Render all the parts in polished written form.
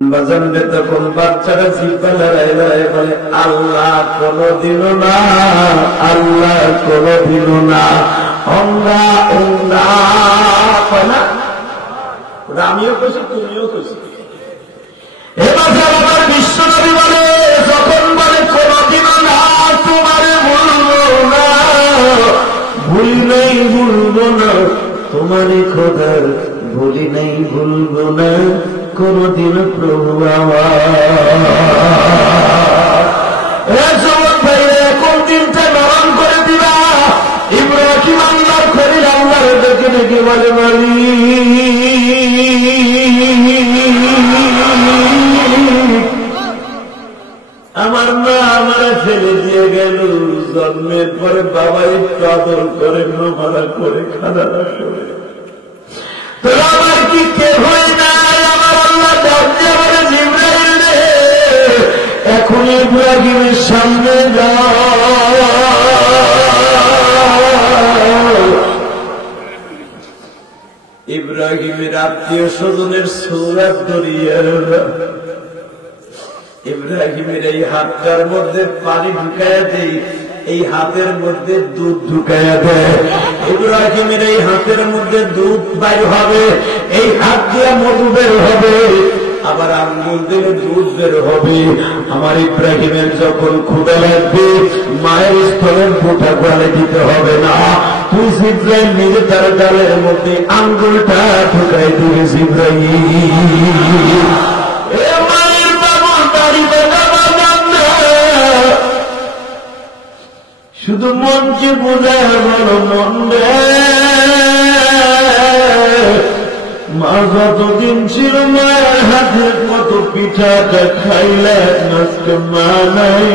বাজানবে তখন বাচ্চারা জিব্বা লড়াই লড়াই বলে আল্লাহ কোনদিনও না, আল্লাহ কোনদিনও না, অঙ্গা অঙ্গা না। ওটা আমিও কইছি, তুমিও কইছি। এবার আমার বিশ্বনবী বলে, যখন বলে কোনদিনও না, তোমারে ভুলবো না, ভুল নেই ভুলবো না, তোমারই খোদার ভুলি নেই ভুলবো না কোনদিন প্রভু আমার কোন দিনটা নরম করে দিবা। ইব্রাহিম আল্লাহ খলিল আল্লাহর ডেকে ডেকে বলে আমার মা আমারে ফেলে দিয়ে গেল, জন্মের পরে বাবা একটু আদর করে মারা করে খানা করে, তোরা আমার কি কে হয় না? আমার আল্লাহ দরজা বলে জিবরাইল রে, এখন ইব্রাহিমের সামনে যাও। ইব্রাহিমের আত্মীয় স্বজনের সূরা ধরিয়া ইব্রাহিমের এই হাতটার মধ্যে পানি ঢুকাইয়া দেই, এই হাতের মধ্যে দুধ ঢুকাইয়া দেয়। ইব্রাহিমের এই হাতের মধ্যে দুধ বাইর হবে, এই হাত দিয়ে মধু বের হবে, আবার আঙ্গুল দিলে দুধ বের হবে। আমার ইব্রাহিমের যখন ক্ষুধা লাগবে, মায়ের স্থলের ফোঁটা গালে দিতে হবে না, তুই ইব্রাহিম নিজে তার গালের মধ্যে আঙ্গুলটা ঢুকাই দিবে। ইব্রাহিম শুধু মনকে বোঝায় বড় মন রে, মা যতদিন ছিল মায়ের হাতে কত পিঠাটা খাইলেন, আজকে মা নাই,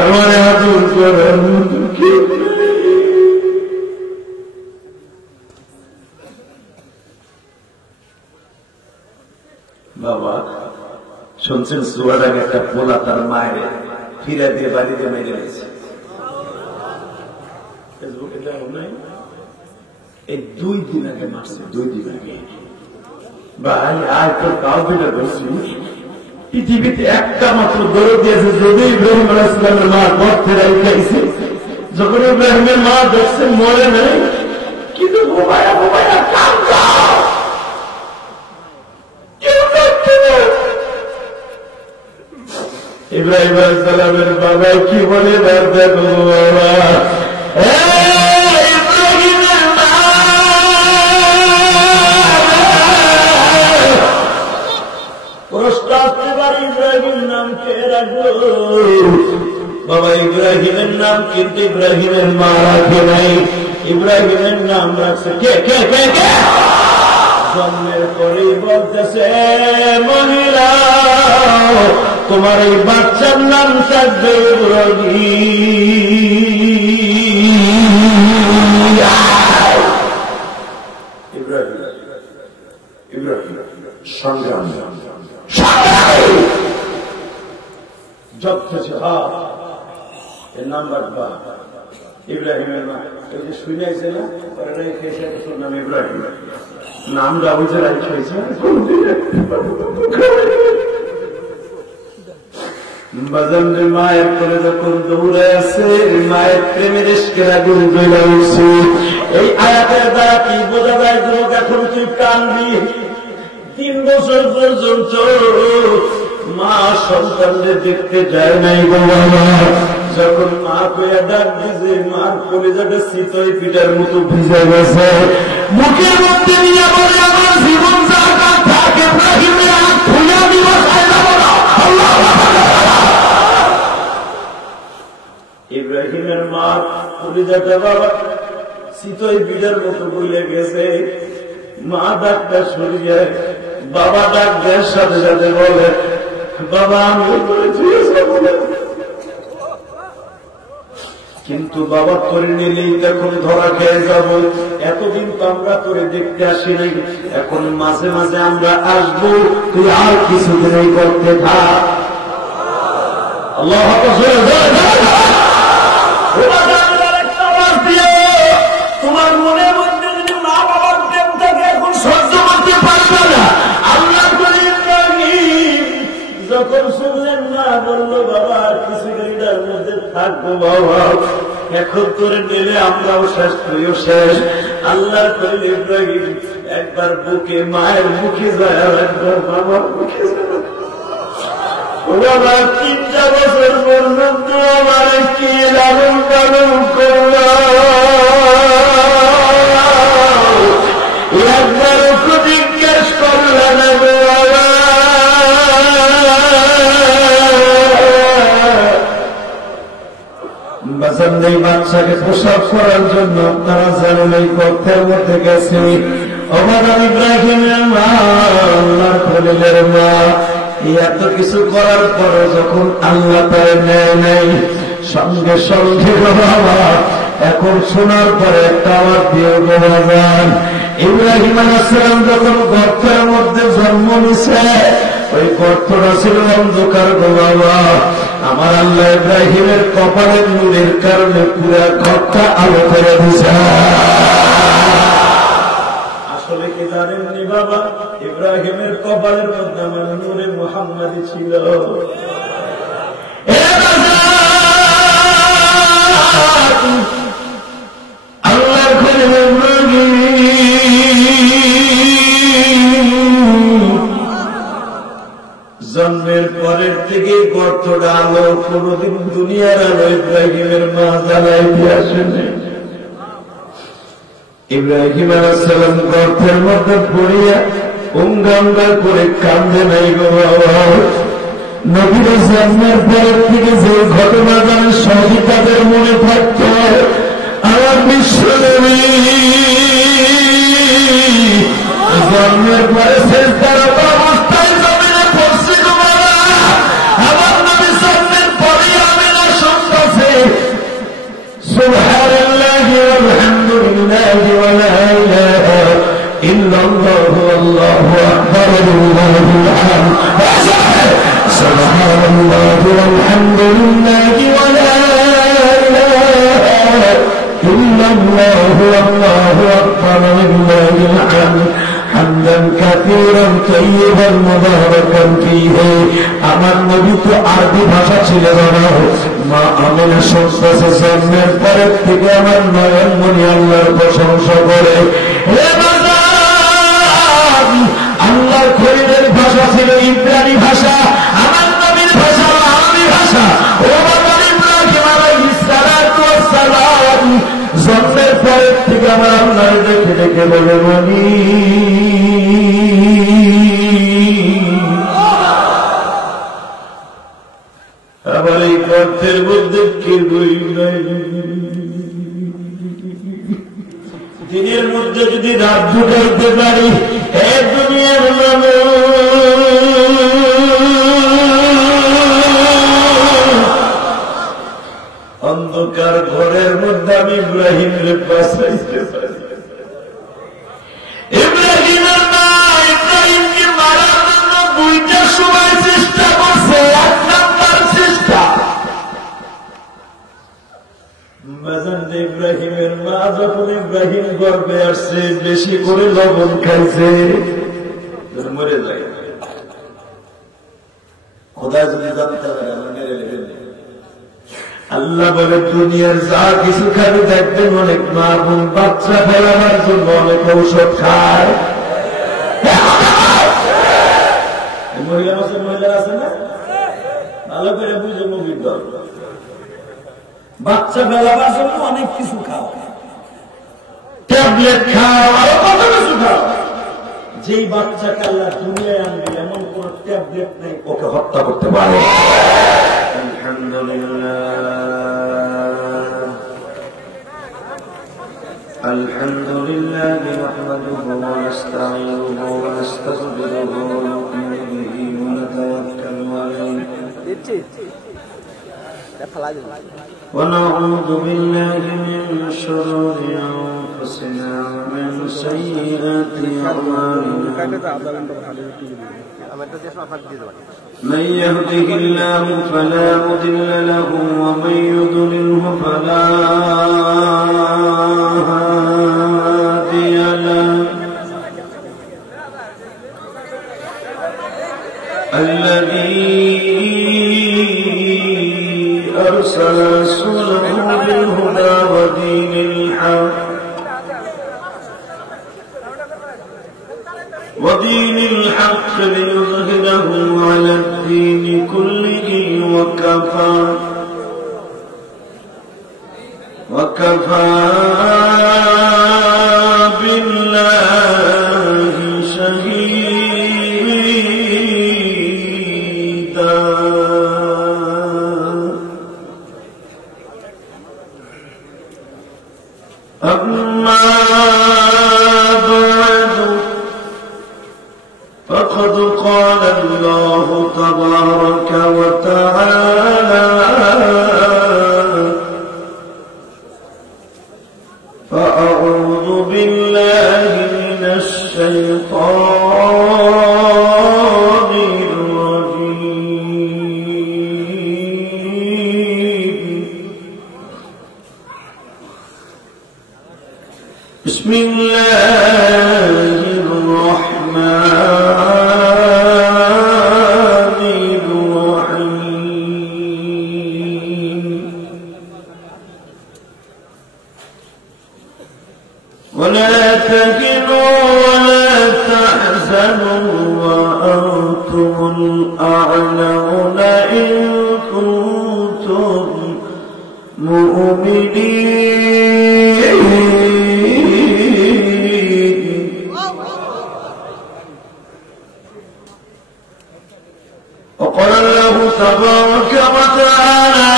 আমার আদর করার মতো কেউ নাই। বাবা শুনছেন সুয়ার আগে একটা পোলা তার মায়ের ফিরা দিয়ে বাড়িতে মেরে গেছে, ফেসবুকে দেখো নাই? এই 2 দিন আগে মারছে, 2 দিন আগে। ভাই আর তো কাউ বেটা করছি, পৃথিবীতে একটা মাত্র দৌড় দিয়েছে, যদি ইব্রাহিম আলাইহিস সালামের মা ঘর ফেরাই খাইছে, যখন ইব্রাহিমের মা দেখছে মরে নাই, কিন্তু বোবায়া বোবায়া কান্দা ইব্রাহিম আলাইহিস সালামের বাবা কি বলে দেখো বাবা, ইব্রাহিমের মা প্রশ্ন আসতে পারে ইব্রাহিমের নাম কে রাখলো? বাবা ইব্রাহিমের নাম কিন্তু ইব্রাহিমের মা রাখে নাই, ইব্রাহিমের নাম রাখছে কে কে কে কে? জন্মের পরেই বলতেছে মহিলা তোমার এই বাচ্চার নাম থাকবে সংগ্রাম যথেষ্ট। এর নাম রাখবা ইব্রাহিমের মা, এই যে শুনেছে না নাম ইব্রাহিম, নামটা বুঝে রাখছে। বাজানরে মায়ের করে যখন দৌড়ে আছে, মায়ের প্রেমের ইশকের আগুন জ্বলে উঠছে। এই আয়াতের দ্বারা কি বোঝা যায়? যুবক এখন তুই কানবি, 3 বছর পর্যন্ত মা সন্তানদের দেখতে যায় নাই গো বাবা। যখন মা কইয়া ডাক দিছে, মার কলিজাটা শীতই পিঠার মতো ভিজে গেছে, মুখের মধ্যে নিয়ে বলে আমার জীবন যাকা থাকে ইব্রাহিমের হাত খুলে দিব, ইব্রাহিমের মা কলিজাটা বাবা শীতই পিঠার মতো বইলে গেছে। মা ডাকটা সরিয়ে বাবা ডাক দেওয়ার সাথে সাথে বলে বাবা আমি কিন্তু বাবা করে নিলেই এখন ধরা খেয়ে যাব। এতদিন তো আমরা করে দেখতে আসি নাই, এখন মাঝে মাঝে আমরা আসবো, তুই আর কিছুদিন করতে থাক। আল্লাহ তোমার মনের মধ্যে যদি মা বাবার প্রেম থাকে এখন সহ্য করতে পারবে না, আল্লাহ ও বাবা এখন করে নিলে আমরাও শেষ, তুইও শেষ। আল্লাহর খলিল ইব্রাহিম একবার বুকে মায়ের মুখে যায়, আর একবার বাবার মুখে যায়। ও বাবা 3 বছর পর্যন্ত আমার কি লালন পালন করলাম, একবারও জিজ্ঞেস করলেন না গো বাবা। বাসান্দেই বাচ্চাকে প্রসব করার জন্য আপনারা জানেন এই কক্ষের মধ্যে গেছে ওমাদান ইব্রাহিমের মা, আল্লাহর খলিলের মা। এত কিছু করার পরে যখন আল্লাহ তার নেয় নাই, সঙ্গে সঙ্গে বাবা এখন শোনার পরে একটা আমার দিয়ে যান। ইব্রাহিম আলাইহিস সালাম যখন গর্তের মধ্যে জন্ম নিছে, ওই গর্তটা ছিল অন্ধকার গো বাবা। আমার আল্লাহ ইব্রাহিমের কপালের নূরের কারণে পুরা ঘরটা আলো করে দিছে। আসলে কি জানেননি বাবা, ইব্রাহিমের কপালের মধ্যে আমার নূরে মুহাম্মাদি ছিল। আল্লাহর খলিল ইব্রাহিম জন্মের পরের থেকে গর্তটা আলো কোনদিন দুনিয়ার আলো ইব্রাহিমের মা জ্বালাই দিয়ে আসেনি। ইব্রাহিম আলাইহিস সালাম গর্তের মধ্যে পড়িয়া উঙ্গাঙ্গা করে কান্দে নাই গো বাবা। নবীর জন্মের পরের থেকে যে ঘটনা জানে সবই তাদের মনে থাকত। আমার বিশ্ব নবী জন্মের পরে শেষ তার অবস্থায় জমিনে পড়ছে গো বাবা। আমার নবী জন্মের পরে আমি না শুনতেছে সুবহানাল্লাহি ওয়ালহামদুলিল্লাহি ওয়া লা ইলাহা ইল্লাল্লাহু আল্লাহু আকবার লিল্লাহিল হামদ। সুবহানাল্লাহি ওয়ালহামদুলিল্লাহি ওয়া লা ইলাহা ইল্লাল্লাহু আল্লাহু আকবার লিল্লাহিল হামদ হামদান কাসীরান তাইয়িবান মুবারাকান ফীহি। আমার নবী তো আরবি ভাষা ছিল না। মা আমিনা শুনতেছে জন্মের পরের থেকে আমার নয়ন মনি আল্লাহর প্রশংসা করে। হে বাজার, আল্লাহর খলিলের ভাষা ছিল ইব্রানি ভাষা, আমার নবীর ভাষা আরবি ভাষা। ও বাজার, ইব্রাহিম আলাইহিস সালাতু ওয়াস সালাম জন্মের পরের থেকে আমার আল্লাহ দেখে দেখে বলে বলি আবার এই গ্রন্থের মধ্যে কে বই নাই। দিনের মধ্যে যদি রাত ঢুকাইতে পারি, এক দুনিয়ার মানুষ অন্ধকার ঘরের মধ্যে আমি ইব্রাহিমের বাঁচাইতে পারি। ইব্রাহিমের মা ইব্রাহিমকে মারার জন্য 2টা সময় চেষ্টা করছে। 1 নাম্বার চেষ্টা, ইব্রাহিমের মা যখন ইব্রাহিম গর্ভে আসছে বেশি করে লবণ খাইছে, মরে যায়। খোদা যদি জানতে পারে আমরা মেরে নেবেন। আল্লাহ বলে দুনিয়ার যা কিছু খাবে দেখবেন অনেক মা বোন বাচ্চা ফেলাবার জন্য অনেক ঔষধ খায়। মহিলা আছে, মহিলা আছে না, ভালো করে বুঝে মুভির দল। বাচ্চা ফেলাবার জন্য অনেক কিছু খাও, ট্যাবলেট খাও, আরো কত কিছু খাও। যেই বাচ্চাকে আল্লাহ দুনিয়ায় আনবে এমন কোন ট্যাবলেট নেই ওকে হত্যা করতে পারে। الحمد لله نحمده ونستعينه ونستغفره ونؤمن به ونتوكل عليه ونعوذ بالله من شرور أنفسنا ومن سيئات أعمالنا من يهده الله فلا مضل له ومن يضلله فلا هادي له الذي أرسل رسوله بالهدى ودين الحق ليظهره على الدين كله وكفى بالله شهيدا. أما بعد فقد قال الله تبارك وتعالى فأعوذ بالله من الشيطان الرجيم. بسم الله الرحمن الرحيم. ولا تهنوا ولا تحزنوا وأنتم الأعلون إن كنتم مؤمنين. وقال الله تبارك وتعالى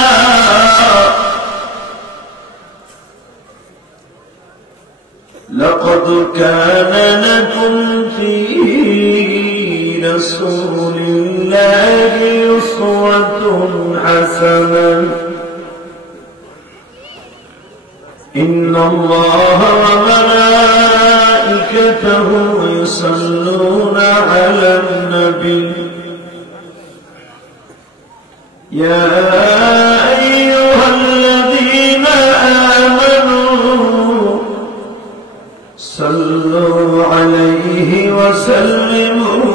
لقد كان لكم في رسول الله أسوة حسنة إن الله وملائكته يصلون على النبي يا أيها الذين آمنوا صلوا عليه وسلموا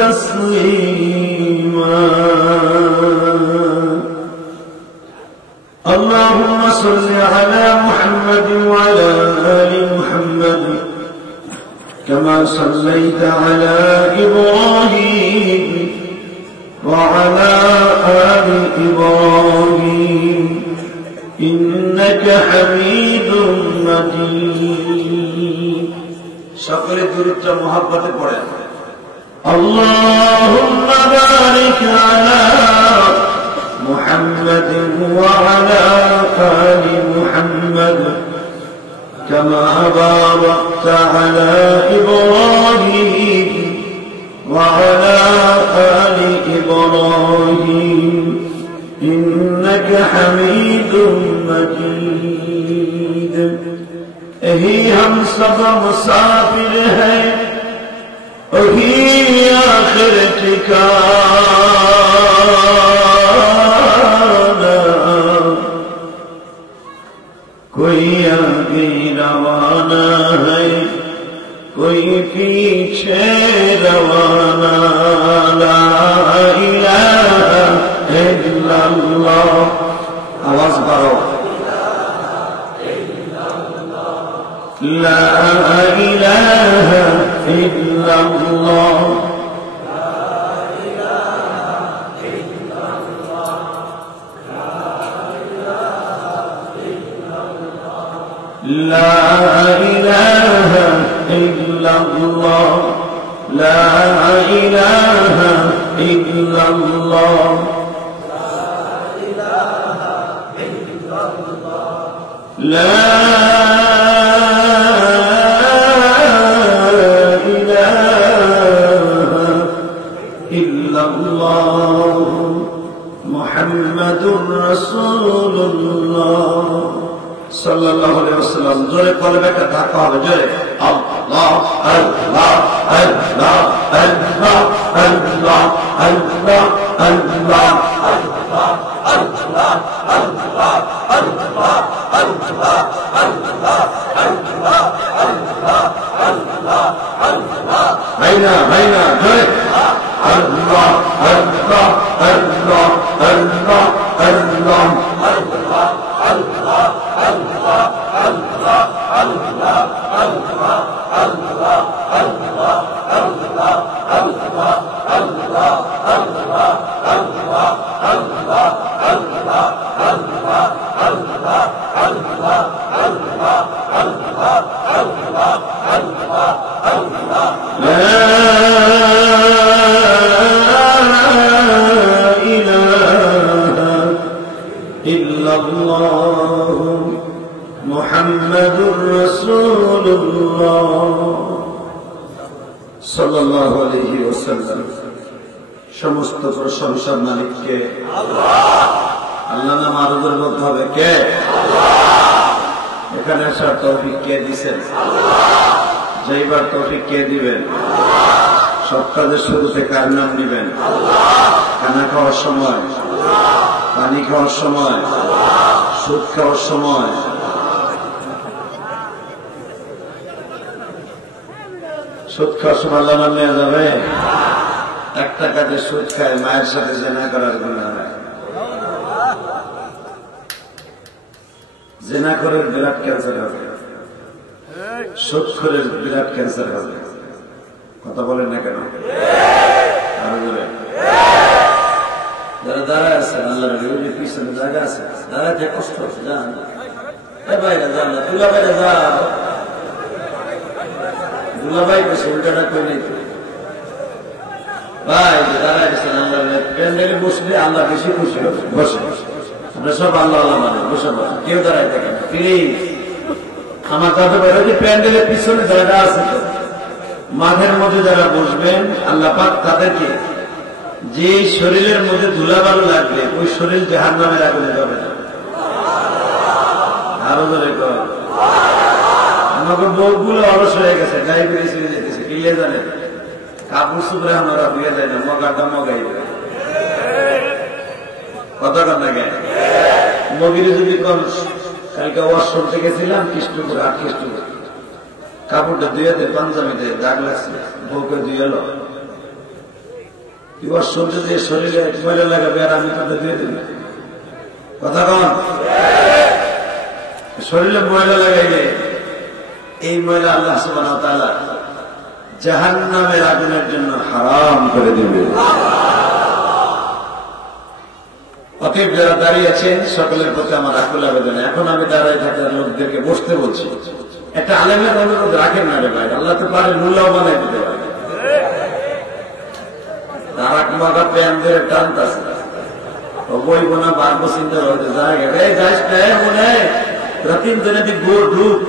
تسليما. اللهم صل على محمد وعلى آل محمد كما صليت على إبراهيم وعلى آل إبراهيم إنك حميد مجيد. সকলে দুরূদটা মুহাব্বতে পড়েন। اللهم بارك على محمد وعلى آل محمد كما باركت على إبراهيم وعلى آل إبراهيم إنك حميد مجيد. यही हम सब मुसाफिर हैं, वही आखिर ठिकाना, कोई आगे रवाना है कोई पीछे रवाना. ला इलाहा इल्लल्लाह. आवाज बढ़ाओ. لا إله إلا الله. لا إله إلا الله. لا إله إلا الله. لا محمد رسول الله صلى الله عليه وسلم. জোরে কলবে একটা ধাক্কা হবে. জোরে আল্লাহ আল্লাহ আল্লাহ আল্লাহ আল্লাহ আল্লাহ আল্লাহ আল্লাহ আল্লাহ আল্লাহ আল্লাহ আল্লাহ আল্লাহ আল্লাহ আল্লাহ আল্লাহ আল্লাহ. ভাইনা ভাইনা জোরে আল্লাহ আল্লাহ আল্লাহ আল্লাহ আল্লাহ সমস্ত প্রশংসার মালিক কে? আল্লাহ নাম আরো জোরে বলতে হবে কে? এখানে আসার তৌফিক কে দিচ্ছেন? যাইবার তৌফিক কে দিবেন? সব কাজের শুরুতে কার নাম নিবেন? খানা খাওয়ার সময়, পানি খাওয়ার সময়, সুদ খাওয়ার সময়, সুদ খাওয়ার সময় আল্লাহ নাম নেওয়া যাবে? একটা কাজে সুদ খায়, মায়ের সাথে জেনা করার গুনাহ হয়। জেনাখোরের বিরাট ক্যান্সার হবে, সুদখোরের বিরাট ক্যান্সার হবে। কথা বলেন না কেন? আরো জোরে। যারা দাঁড়ায় আছেন আল্লাহ নবীর পিছনে জায়গা আছে, দাঁড়াতে কষ্ট হচ্ছে, যান বাইরে যান না, তুলা বাইরে যাও। দুলাভাই বসে উল্টাটা করে নেই ভাই, দাঁড়ায় গেছেন আল্লাহ প্যান্ডেলে বসলে আল্লাহ বেশি খুশি হবে। বসে আমরা সব আল্লাহ আল্লাহ মানে বসে বসে, কেউ দাঁড়ায় থাকেন প্লিজ। আমার কথা বলে যে প্যান্ডেলের পিছনে জায়গা আছে, তো মাঠের মধ্যে যারা বসবেন আল্লাহ পাক তাদেরকে যে শরীরের মধ্যে ধুলাবালু লাগবে ওই শরীর জাহান্নামের আগুনে যাবে না। আরো ধরে আমাকে বউগুলো অলস হয়ে গেছে, গায়ে বেরিয়ে চলে যেতেছে, কিলে জানে কাপড় সুপড়ে আমরা ধুয়ে যায় না, মগাটা মগাই দেয়। কথা কান্না গায়ে মগিরে যদি কম, কালকে ওয়াশরুম থেকে গেছিলাম কৃষ্ণপুর, 8 খ্রিস্টপুর, কাপড়টা ধুয়েতে পাঞ্জাবিতে দাগ লাগছে, বউকে ধুয়ে এলো। ওয়াশরুম যদি শরীরে ময়লা লাগাবে আর আমি তাদের ধুয়ে দিবি? কথা কন, শরীরে ময়লা লাগাইলে এই ময়লা আল্লাহ সুবহানাহু ওয়া তাআলা জাহান্নামের আগুনের জন্য হারাম করে দিবে। অতএব যারা দাঁড়িয়ে আছেন সকলের প্রতি আমার আকুল আবেদন, এখন আমি দাঁড়ায় থাকার লোকদেরকে বসতে বলছি। একটা আলেমের অনুরোধ রাখেন না রে ভাই, আল্লাহ তো পারে নুল্লাও বানাই দিতে পারে। তারাক মাগা প্যান্ডের টান্ত আছে, বই বোনা বারবো চিন্তা হতে জায়গা যাইস মনে রাতিন দিনে দি গো ঢুক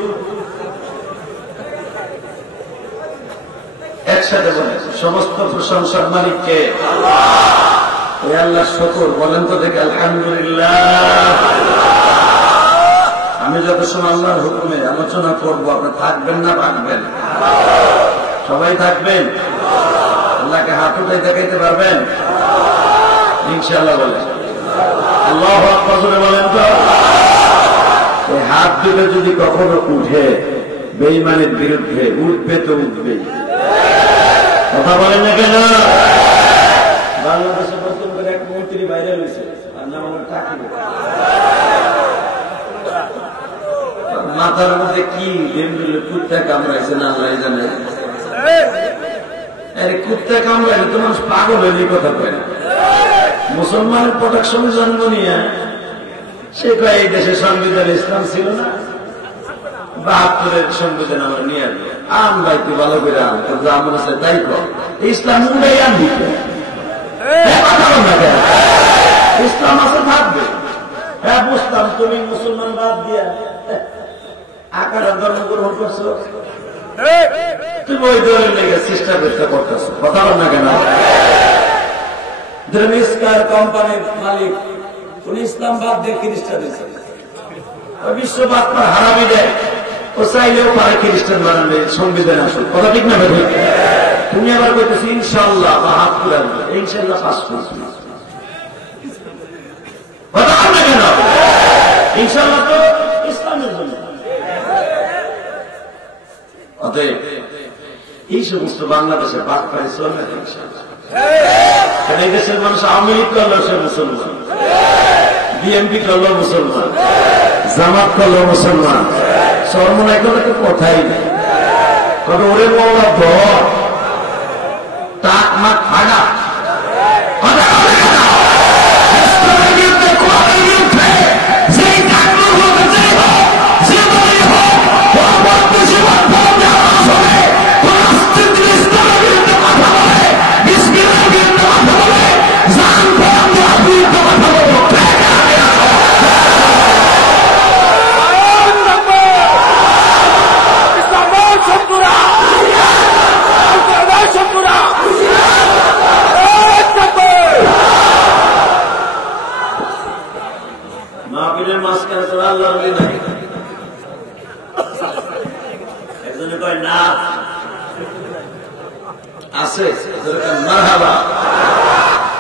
একসাথে বলে সমস্ত প্রশংসার মালিককে আল্লাহ শুকর বলেন তো দেখে আলহামদুলিল্লাহ। আমি যত সময় আল্লাহর হুকুমে আলোচনা করবো আপনি থাকবেন না ভাগবেন? সবাই থাকবেন? আল্লাহকে হাত উঠাই দেখাইতে পারবেন ইনশাআল্লাহ? বলেন আল্লাহু আকবার জোরে বলেন তো। এই হাত দুটো যদি কখনো উঠে বেঈমানের বিরুদ্ধে, উঠবে তো উঠবেই। কথা বলেন না কেন? বাংলাদেশে নতুন করে এক মন্ত্রী ভাইরাল হয়েছে, আর নাম হল টাকিব। মাথার মধ্যে কি ডেমডুলে কুত্তা কামড়াইছে না আল্লাহ জানে। কুত্তা কামড়াইলে তো মানুষ পাগল হইলে কথা কয় না। মুসলমানের প্রোটেকশন জন্ম নিয়ে সে কয় এই দেশে সংবিধান ইসলাম ছিল না, 72-এর সংবিধান আমরা নিয়ে আসবো। আম ভাই তুই ভালো করে আম, যা মনে আছে তাই কর, ইসলাম উড়াই আনবি। ইসলাম আছে থাকবে। হ্যাঁ বুঝতাম তুমি মুসলমান বাদ দিয়া আকার ধর্ম গ্রহণ করছো, তুমি ওই দলের লেগে চেষ্টা করতে করতেছো। কথা বল না কেন? ড্রেমিস্কার কোম্পানির মালিক উনি ইসলাম বাদ দিয়ে খ্রিস্টান দিয়েছে, বিশ্ববাদ হারামি দেয়, ও চাইলেও পারে খ্রিস্টান বানালে সংবিধান আসল। কথা ঠিক না বেঠিক? তুমি আবার বলতেছি ইনশাআল্লাহ বা হাত করে আসবে, ইনশাআল্লাহ পাস করছি। কথা বল না কেন? ইনশাআল্লাহ তো ইসলামের জন্য। অতএব এই সমস্ত বাংলাদেশে বাদ পারে চলবে ইনশাআল্লাহ। এই দেশের মানুষ আওয়ামী লীগ করলেও সে মুসলমান, বিএনপি করলেও মুসলমান, জামাত করলেও মুসলমান, সর্বনায় করলে তো কথাই নেই। কত ওরে মৌলা ভর টাক মাক ফাড়া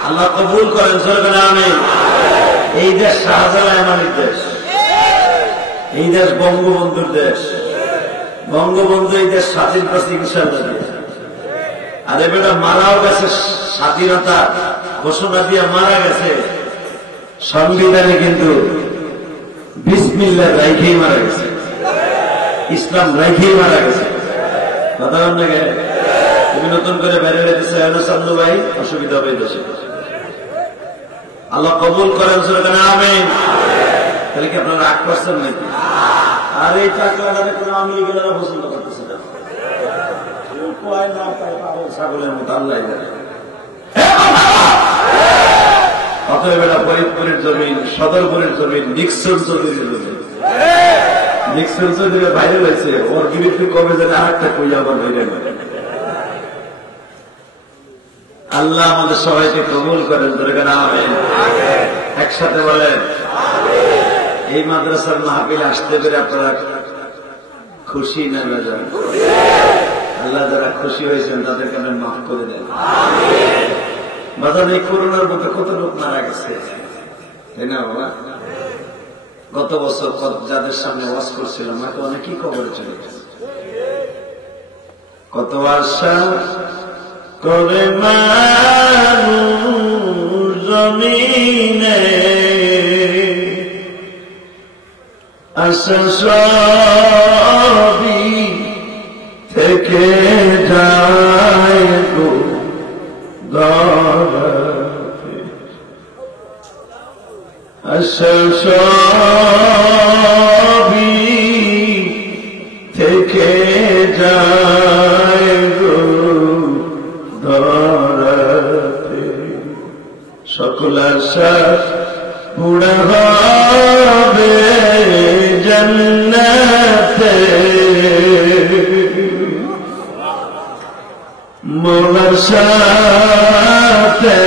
আল্লাহ কবুল করেন, সরকার আমিন। এই দেশ শাহজালাল মালিক দেশ, এই দেশ বঙ্গবন্ধুর দেশ। বঙ্গবন্ধু এই দেশ স্বাধীনতা চিকিৎসা দিয়েছে। আর এবারে মারাও গেছে, স্বাধীনতা ঘোষণা দিয়ে মারা গেছে। সংবিধানে কিন্তু বিসমিল্লাহ রাইখেই মারা গেছে, ইসলাম রাইখেই মারা গেছে। কথা বল না, তুমি নতুন করে বেড়ে বেড়েছে চান্দু ভাই, অসুবিধা হবে দেশে। আল্লাহ কবুল করেন, আমিন। তাহলে কি আপনারা রাগ করছেন নাকি? আর এই টাকাটা কোনো আওয়ামী লীগেরা পছন্দ করতেছে না, ছাগলের মতো আল্লাহ জানে। অতএব এটা ফরিদপুরের জমিন, সদরপুরের জমিন, নিক্সন চৌধুরীর জমিন। নিক্সন চৌধুরী বাইরে রয়েছে, ওর বিরুদ্ধে কবে যেন আর একটা কইয়া আবার বাইরে। আল্লাহ আমাদের সবাইকে কবুল করেন, দরকার আমিন। একসাথে বলেন, এই মাদ্রাসার মাহফিলে আসতে পেরে আপনারা খুশি না বেজার? আল্লাহ যারা খুশি হয়েছেন তাদেরকে আপনি মাফ করে দেন। বাজার এই করোনার মধ্যে কত লোক মারা গেছে, তাই না বাবা? গত বছর যাদের সামনে ওয়াজ করছিলাম হয়তো অনেকেই কবরে চলে গেছে। কত আশা করে মানুষ জমিনে, আশা সবই থেকে যায় গো দরাতে, আশা সবই থেকে যায় গো দরাতে, সকল আশা পুরা হবে জান্নাতে, মোলার সাথে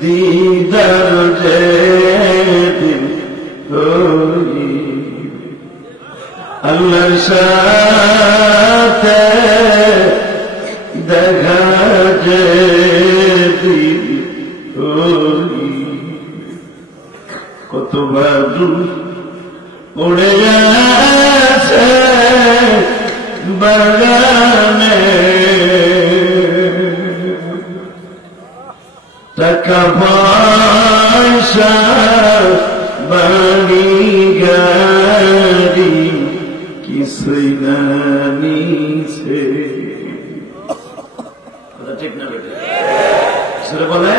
দিদার যেদিন হইবে, আল্লাহর সাথে দেখা যেদিন হইবে, কত বাদু পড়ে আছে বাগানে, টাকা পয়সা বাড়ি গাড়ি কিছুই না নিছে, ঠিক না বেটে? সেটা বলে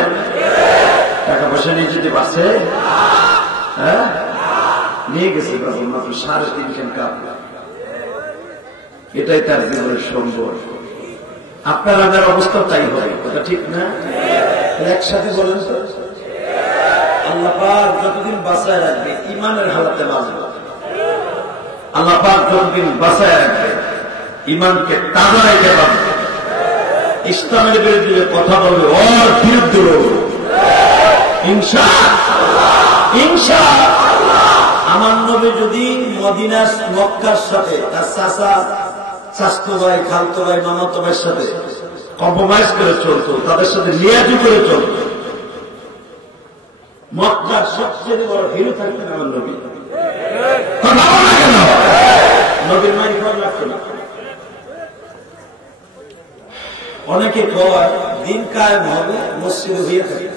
টাকা পয়সা নিয়ে যেতে পারছে? হ্যাঁ, নিয়ে গেছে মাত্র 3.5 কাপ। এটাই তার জীবনের সম্বল। আপনার আমার অবস্থা তাই হয়, কথা ঠিক না? একসাথে বলেন তো, আল্লাহ পাক যতদিন বাঁচায় রাখবে ইমানের হালাতে বাঁচবে, আল্লাহ পাক যতদিন বাঁচায় রাখবে ইমানকে তাজা রেখে বাঁচবে। ইসলামের বিরুদ্ধে কথা বলবে ওর বিরুদ্ধে বলবে, ইনশাআল্লাহ। আমার নবী যদি মদিনার মক্কার সাথে তার চাচা, চাচতো ভাই, খালতো ভাই, মামাতো ভাইয়ের সাথে কম্প্রোমাইজ করে চলতো, তাদের সাথে লিয়াজি করে চলত, মক্কার সবচেয়ে বড় হিরো থাকতেন আমার নবী। নবীর মাইন কম লাগতো না। অনেকে কয় দিন কায়েম হবে মসজিদে হয়ে থাকে,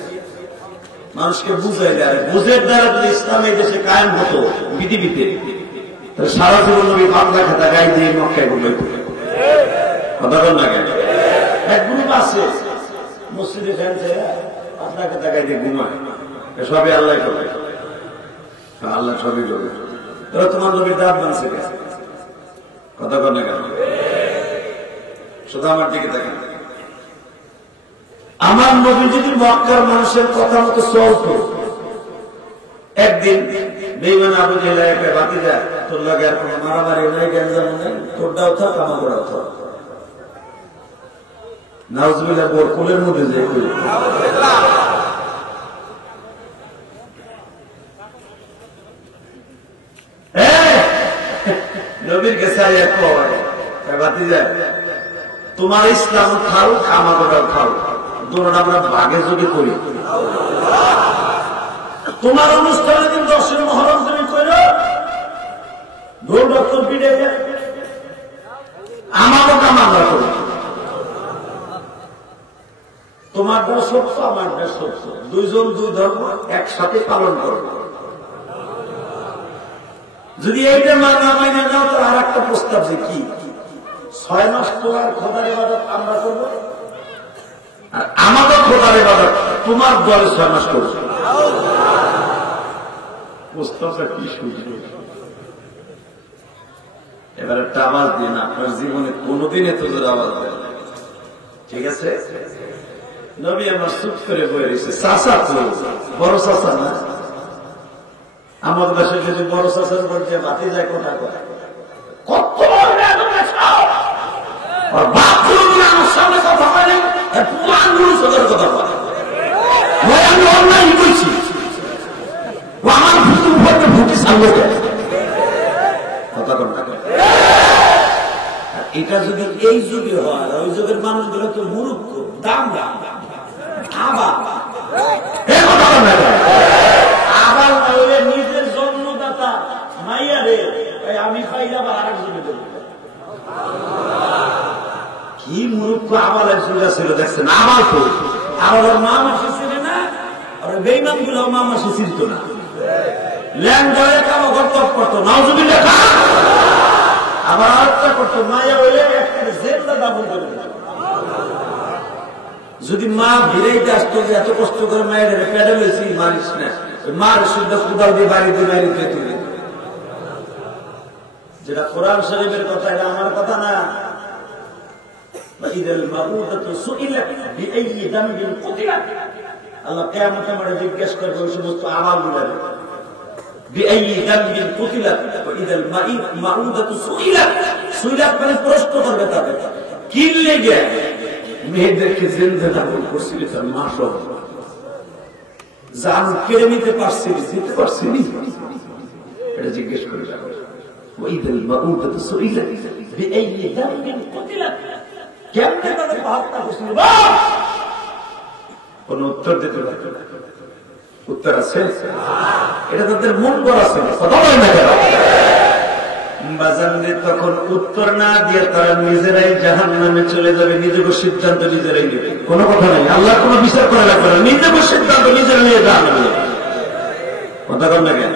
মানুষকে বুঝাই দেয়, বুঝের দ্বারা যদি ইসলামের দেশে কায়েম হতো পৃথিবীতে, তাহলে সারা জীবন নবী পাতলা খাতা গায়ে দিয়ে মক্কায় ঘুরে কথা বল না কেন? এক গ্রুপ আছে মসজিদে ফ্যানছে পাতলা খাতা গায়ে দিয়ে ঘুমায়, সবই আল্লাহ করে, আল্লাহ সবই করে। তাহলে তোমার নবীর দাঁত বানছে কেন? কথা বল না কেন? শুধু আমার দিকে দেখেন, আমার নবী যদি মক্কার মানুষের কথা মতো চলত, একদিন বেঈমান আবু জেহেল একটা বাতি দেয়, তোর লাগে আর কোনো মারামারি নাই, গ্যাঞ্জাম নাই, তোরটাও থাক আমাদেরও থাক, নাউজুবিল্লাহ বোর কোলের মধ্যে যে নবীর কাছে বাতি যায়, তোমার ইসলাম খাও আমাদেরও খাও, দৌড় আমরা বাঘে যদি করি। তোমার অনুষ্ঠানে দিন 10 মহরম তুমি করো, দৌড় ডক্টর পিঠে আমারও কাম আমরা করি। তোমারটা সত্য, আমারটা সত্য, দুইজন দুই ধর্ম একসাথে পালন করবো। যদি এইটা না মাইনে যাও তো আর একটা প্রস্তাব যে কি 6 মাস তোমার খোদার ইবাদত আমরা করবো, আর আমাদের খোদার ইবাদত তোমার দলে 6 মাস করবো। প্রস্তাবটা কি শুনছে? এবার একটা আওয়াজ দিন, আপনার জীবনে কোনোদিন এত জোর আওয়াজ দেন, ঠিক আছে? নবী আমার চুপ করে বয়ে রয়েছে, চাষা তো বড় চাষা না, আমার দেশে যদি বড় চাষার উপর যে বাতি যায় কোথা কোথা কত আমার সামনে কথা বলে, কথা বলে আমি অন্যায় বলছি, ও আমার ভুতুর উপরে ভুটি সামনে কথা কথা। এটা যদি এই যুগে হয়, ওই যুগের মানুষগুলো তো মূর্খ দাম দাম আবার নইলে নিজের জন্মদাতা মাইয়া রে আমি পাইলে আবার আরেক যুগে দেব। কি মূর্খ আমাদের সোজা ছিল দেখছেন, আবার তো আবার মা মাসি ছিল না, আর বেইমান গুলো মা মাসি ছিল না, ল্যান্ড হয়ে কামা করত করতো নাও যদি লেখা আবার আরেকটা করতো মাইয়া হইলে একটা জেলটা দাবন করে। যদি মা ভিড়াইতে আসতো যে এত কষ্ট করে মায়ের প্যাডেল হয়েছি মারিস না, মার শুদ্ধ কোদাল দিয়ে বাড়িতে বাড়িতে তুলে, যেটা কোরআন শরীফের কথা, এটা আমার কথা না। আল্লাহ কিয়ামতে আমারে জিজ্ঞেস করবে ওই সমস্ত আমালগুলো, প্রশ্ন করবে তাদের কি লেগে মেয়েদেরকে জিন্দা দাফন করছিল তার মা সহ, জান কেড়ে নিতে পারছিনি, দিতে পারছিনি, এটা জিজ্ঞেস করে কোন উত্তর দিতে পারত? উত্তর আছে? এটা তাদের মন করা ছিল, কথা বলে না কেন? তখন উত্তর না দিয়ে তারা নিজেরাই জাহান্নামে চলে যাবে, নিজেকে সিদ্ধান্ত নিজেরাই নেবে, কোন কথা নেই, আল্লাহ কোন বিচার করে রাখবে না, নিজেকে সিদ্ধান্ত নিজেরা নিয়ে জাহান্নামে। কথা কর না কেন?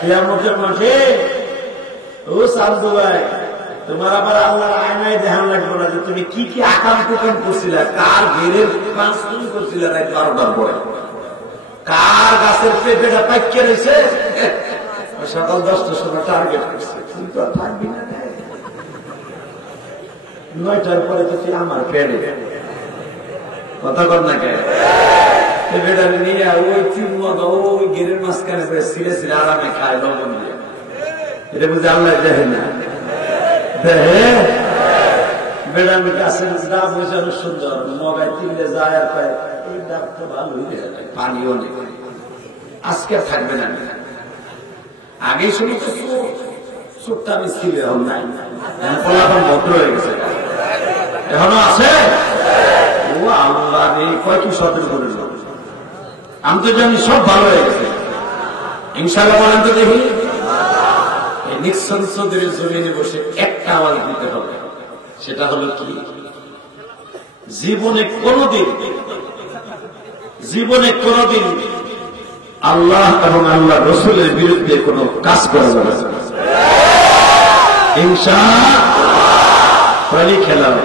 কিয়ামতের মাঠে ও সাধু ভাই, তোমার আবার আল্লাহর আয়নায় ধ্যান লাগবে না যে তুমি কি কি আকাম কুকাম করছিলে, কার ঘেরের পাঁচ তুমি করছিলে রাত 12টার পরে, কার গাছের পেঁপেটা পাইকে রয়েছে সকাল 10টার সময় টার্গেট করছে, কিন্তু আর থাকবি না 9টার পরে তো তুই আমার পেড়ে। কথা কর না কেন? পেঁপেটা নিয়ে ওই চিমা ওই ঘেরের মাঝখানে ছিঁড়ে ছিঁড়ে আরামে খায় লবণ দিয়ে, এটা বুঝে আল্লাহ দেখে না, দেখে বেড়ামি গাছের ডাব হয়েছে অনেক সুন্দর, মগায় তিনটে যায় আর পায় এই ডাব তো ভালো হয়ে যায়, পানিও নেই, আজকে আর থাকবে না। আগে শুনে তো চোখটা আমি ছিল, এখন নাই, এখন ভদ্র হয়ে গেছে, এখনো আছে। ও আল্লাহ কয়েকটি সতর্ক করে, আমি তো জানি সব ভালো হয়ে গেছে ইনশাআল্লাহ। বলেন তো দেখি, নিঃসংসদের জমিনে বসে একটা আওয়াজ দিতে হবে, সেটা হলো কি, জীবনে কোনদিন আল্লাহ এবং আল্লাহ রসুলের বিরুদ্ধে কোন কাজ করা যাবে না। ইনশাআল্লাহ খেলা হবে,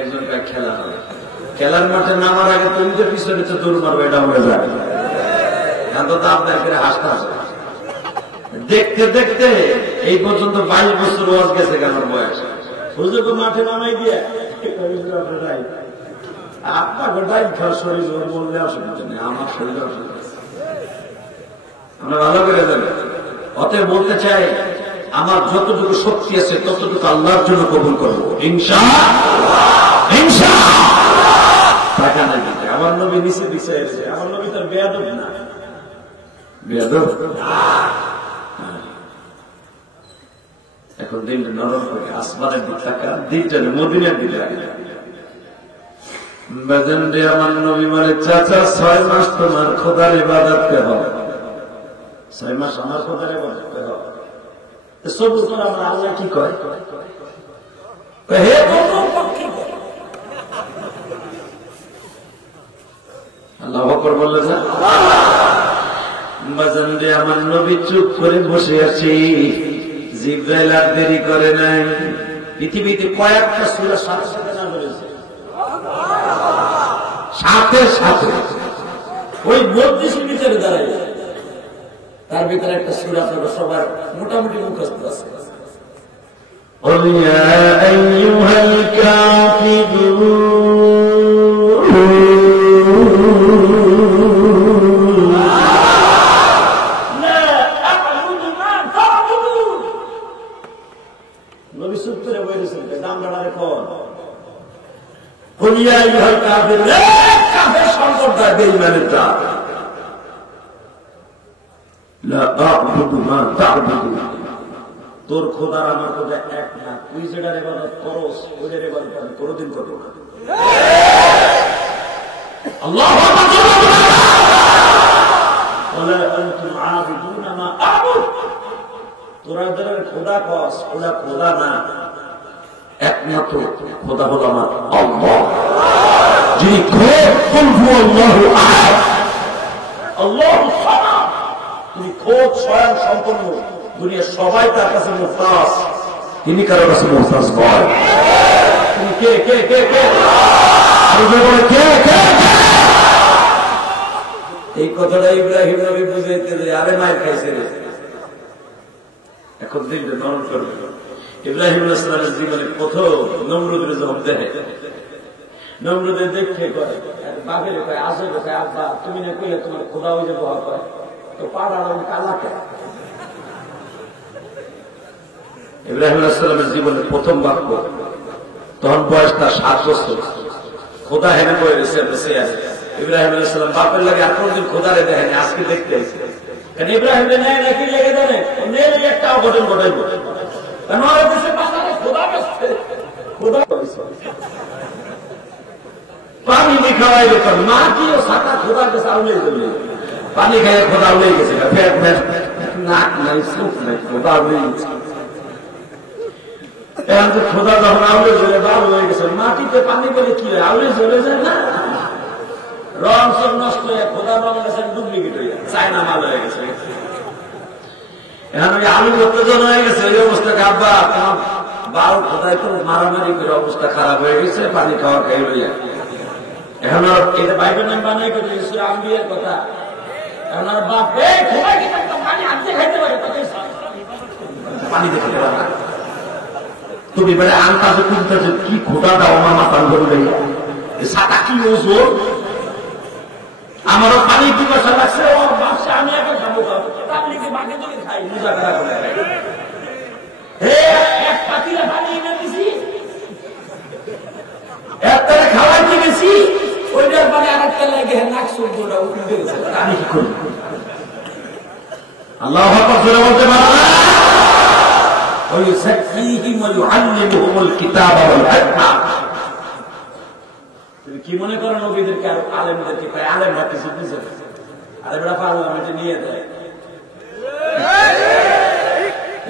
একজনটা খেলা হবে, খেলার মাঠে নামার আগে তুমি যে পিছনে দৌড় মারবে, এটা আমরা যাবে তো আপনার ফিরে হাসতে হাসতে দেখতে দেখতে এই পর্যন্ত 22 বছর ওয়াজ গেছে আমার বয়স। হুজুর মাঠে নামাই দিয়ে আপনার গোটাই শরীর বললে অসুবিধা নেই, আমার শরীর অসুবিধা আমরা ভালো করে দেবে। অতএব বলতে চাই, আমার যতটুকু শক্তি আছে ততটুকু আল্লাহর জন্য কবুল করবো ইনশাআল্লাহ। টাকা নাই, আমার নবী নিচে দিচ্ছে, আমার নবী তার বেয়াদব না, বেয়াদব। এখন দিনটা নরম করে আসমানের দিক টাকা, দিনটা মদিনার দিকে বেদন রে আমার নবী বলে, চাচা 6 মাস তোমার খোদার ইবাদত করো, 6 মাস আমার খোদার ইবাদত করো। সবুর করে আমার আল্লাহ কি কয়, হে আল্লাহু আকবার বললে না। বাজান রে আমার নবী চুপ করে বসে আছি, জিবরাইল আর দেরি করে নাই। পৃথিবীতে কয়েকটা সূরা সাথে সাথে না বলেছে, সাথে সাথে ওই 32 মিনিটের দ্বারাই তার ভিতরে একটা সূরা আপনারা সবার মোটামুটি মুখস্থ আছে। قل يا أيها الكافرون لا أعبد ما تعبدون। নবী চুপ করে বলেছেন, আমরা এখন قل يا أيها الكافرون, কাফের সম্প্রদায় বেঈমানেরা, لا أعبد ما تعبدون, তোর খোদার আমার খোদা এক না, তুই যেটার ইবাদত করস ওইটার ইবাদত আমি কোনদিন করব না। আল্লাহু আকবার। ওয়ালা আনতুম আবিদুনা মা আ'বুদ, তোরা যারা খোদা কস ওরা খোদা না, একমাত্র খোদা হলো আমার আল্লাহ, যিনি খোদ, কুল হুয়াল্লাহু আহাদ, আল্লাহুস সামাদ, তিনি খোদ স্বয়ং সম্পূর্ণ, দুনিয়া সবাই তার কাছে মুহতাজ, তিনি কারো কাছে মুহতাজ নয়। তিনি কে কে কে কে কে কে? এই কথাটা ইব্রাহিম নবী বুঝাইতে যে আরে মায়ের খাইছে রে, এখন দিনটা নরম করবে। ইব্রাহিম আলাইহিস জীবনে প্রথম নমরুদের যখন দেখে, নমরুদের দেখে করে বাপের কয়, আসে কয়, আব্বা তুমি না কইলে তোমার খোদা হয়ে যাবো, হয় তো পাড়ার কালাকে। ইব্রাহিম আলাইহিস সালামের জীবনের প্রথম বাক্য, তখন বয়স তার 7 বছর, খোদা হেনে বয়ে রয়েছে বসে আছে। ইব্রাহিম আলাইহিস সালাম বাপের লাগে আর কোনদিন খোদারে দেখেনি, আজকে দেখতে আসছে। কারণ ইব্রাহিম নেয় নাকি লেগে জানে নেই, একটা অঘটন ঘটাইব, কারণ ওরা দেশে বাংলাদেশ খোদা কাছে খোদা পানি নি খাওয়াইবে, কারণ মা কি ও সাতা খোদার কাছে আউলে চলে, পানি খাইয়ে খোদা উলে গেছে, ফের ফের নাক নাই সুখ নাই, খোদা উলে গেছে। এখন তো খোদা যখন আউলে চলে বাবু হয়ে গেছে, মাটিতে পানি পেলে কি হয়, আউলে চলে যায় না, রং সব নষ্ট হয়ে খোদা রং গেছে ডুপ্লিকেট হয়ে যায়, চায়না মাল হয়ে গেছে। এখন ওই আলু উত্তেজন হয়ে গেছে, ওই অবস্থাকে আব্বা তোমার বারো খোদায় তো মারামারি করে অবস্থা খারাপ হয়ে গেছে, পানি খাওয়া খাই লইয়া। এখন এটা বাইবেল নাম বানাই করছে সূরা আম্বিয়ার কথা। এখন আর বাপ পানি আনতে খাইতে পারে, পানি দেখতে পারে না, তুমি বেড়ে আনতাছে খুঁজতেছে কি খোদা দাও আমার মাথার ধরে লইয়া, সাদা কি ওজোর, আমারও পানি পিপাসা লাগছে, ওর বাচ্চা আমি একা খাবো, আপনি কি বাকি তুমি খাই মুজাকারা করে এক পাতিলে পানি এনে দিছি, একটারে খাওয়াইতে গেছি, ওইটার পানি আর একটা লাগে নাক সূর্যটা উঠে গেছে, আমি কি করি? আল্লাহু আকবার জোরে বলতে পারো না? ويزكيهم ويعلمهم الكتاب والحكمة। তুমি কি মনে করো নবীদেরকে আর আলেমদেরকে কয় আলেমরা কিছু বুঝে না, আলেমরা পার্লামেন্টে নিয়ে দেয়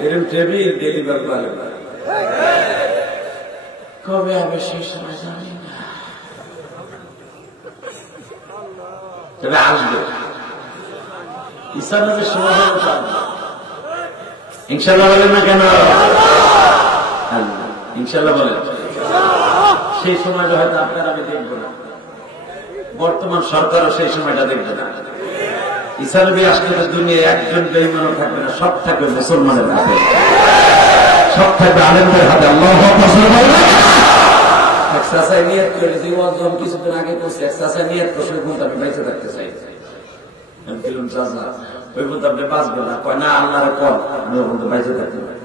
এরকম টেবিল ডেলিভার করে, কবে হবে সেই সময় জানি না, তবে আসবে ইসলামের সময় আসবে ইনশাআল্লাহ। বলেন না কেন? ইনশাআল্লাহ বলেন। সেই সময়টা হয়তো আপনার আমি দেখব না, বর্তমান সরকারও সেই সময়টা দেখবে না। ঈসা নবী আসলে দুনিয়ায় একজন বেঈমানও থাকবে না, সব থাকবে মুসলমানের হাতে, সব থাকবে আলেমদের হাতে। আল্লাহু আকবার। এক্সারসাইজ নিয়ত করে যে ওয়াজম কিছুদিন আগে করছে, এক্সারসাইজ নিয়ত করছে কিন্তু আমি বেঁচে থাকতে চাই, আমি বললাম চাচা ওই বলতে আপনি বাঁচবে না, কয় না আল্লাহরে কর আমি ওর মধ্যে বেঁচে থাকতে পারি।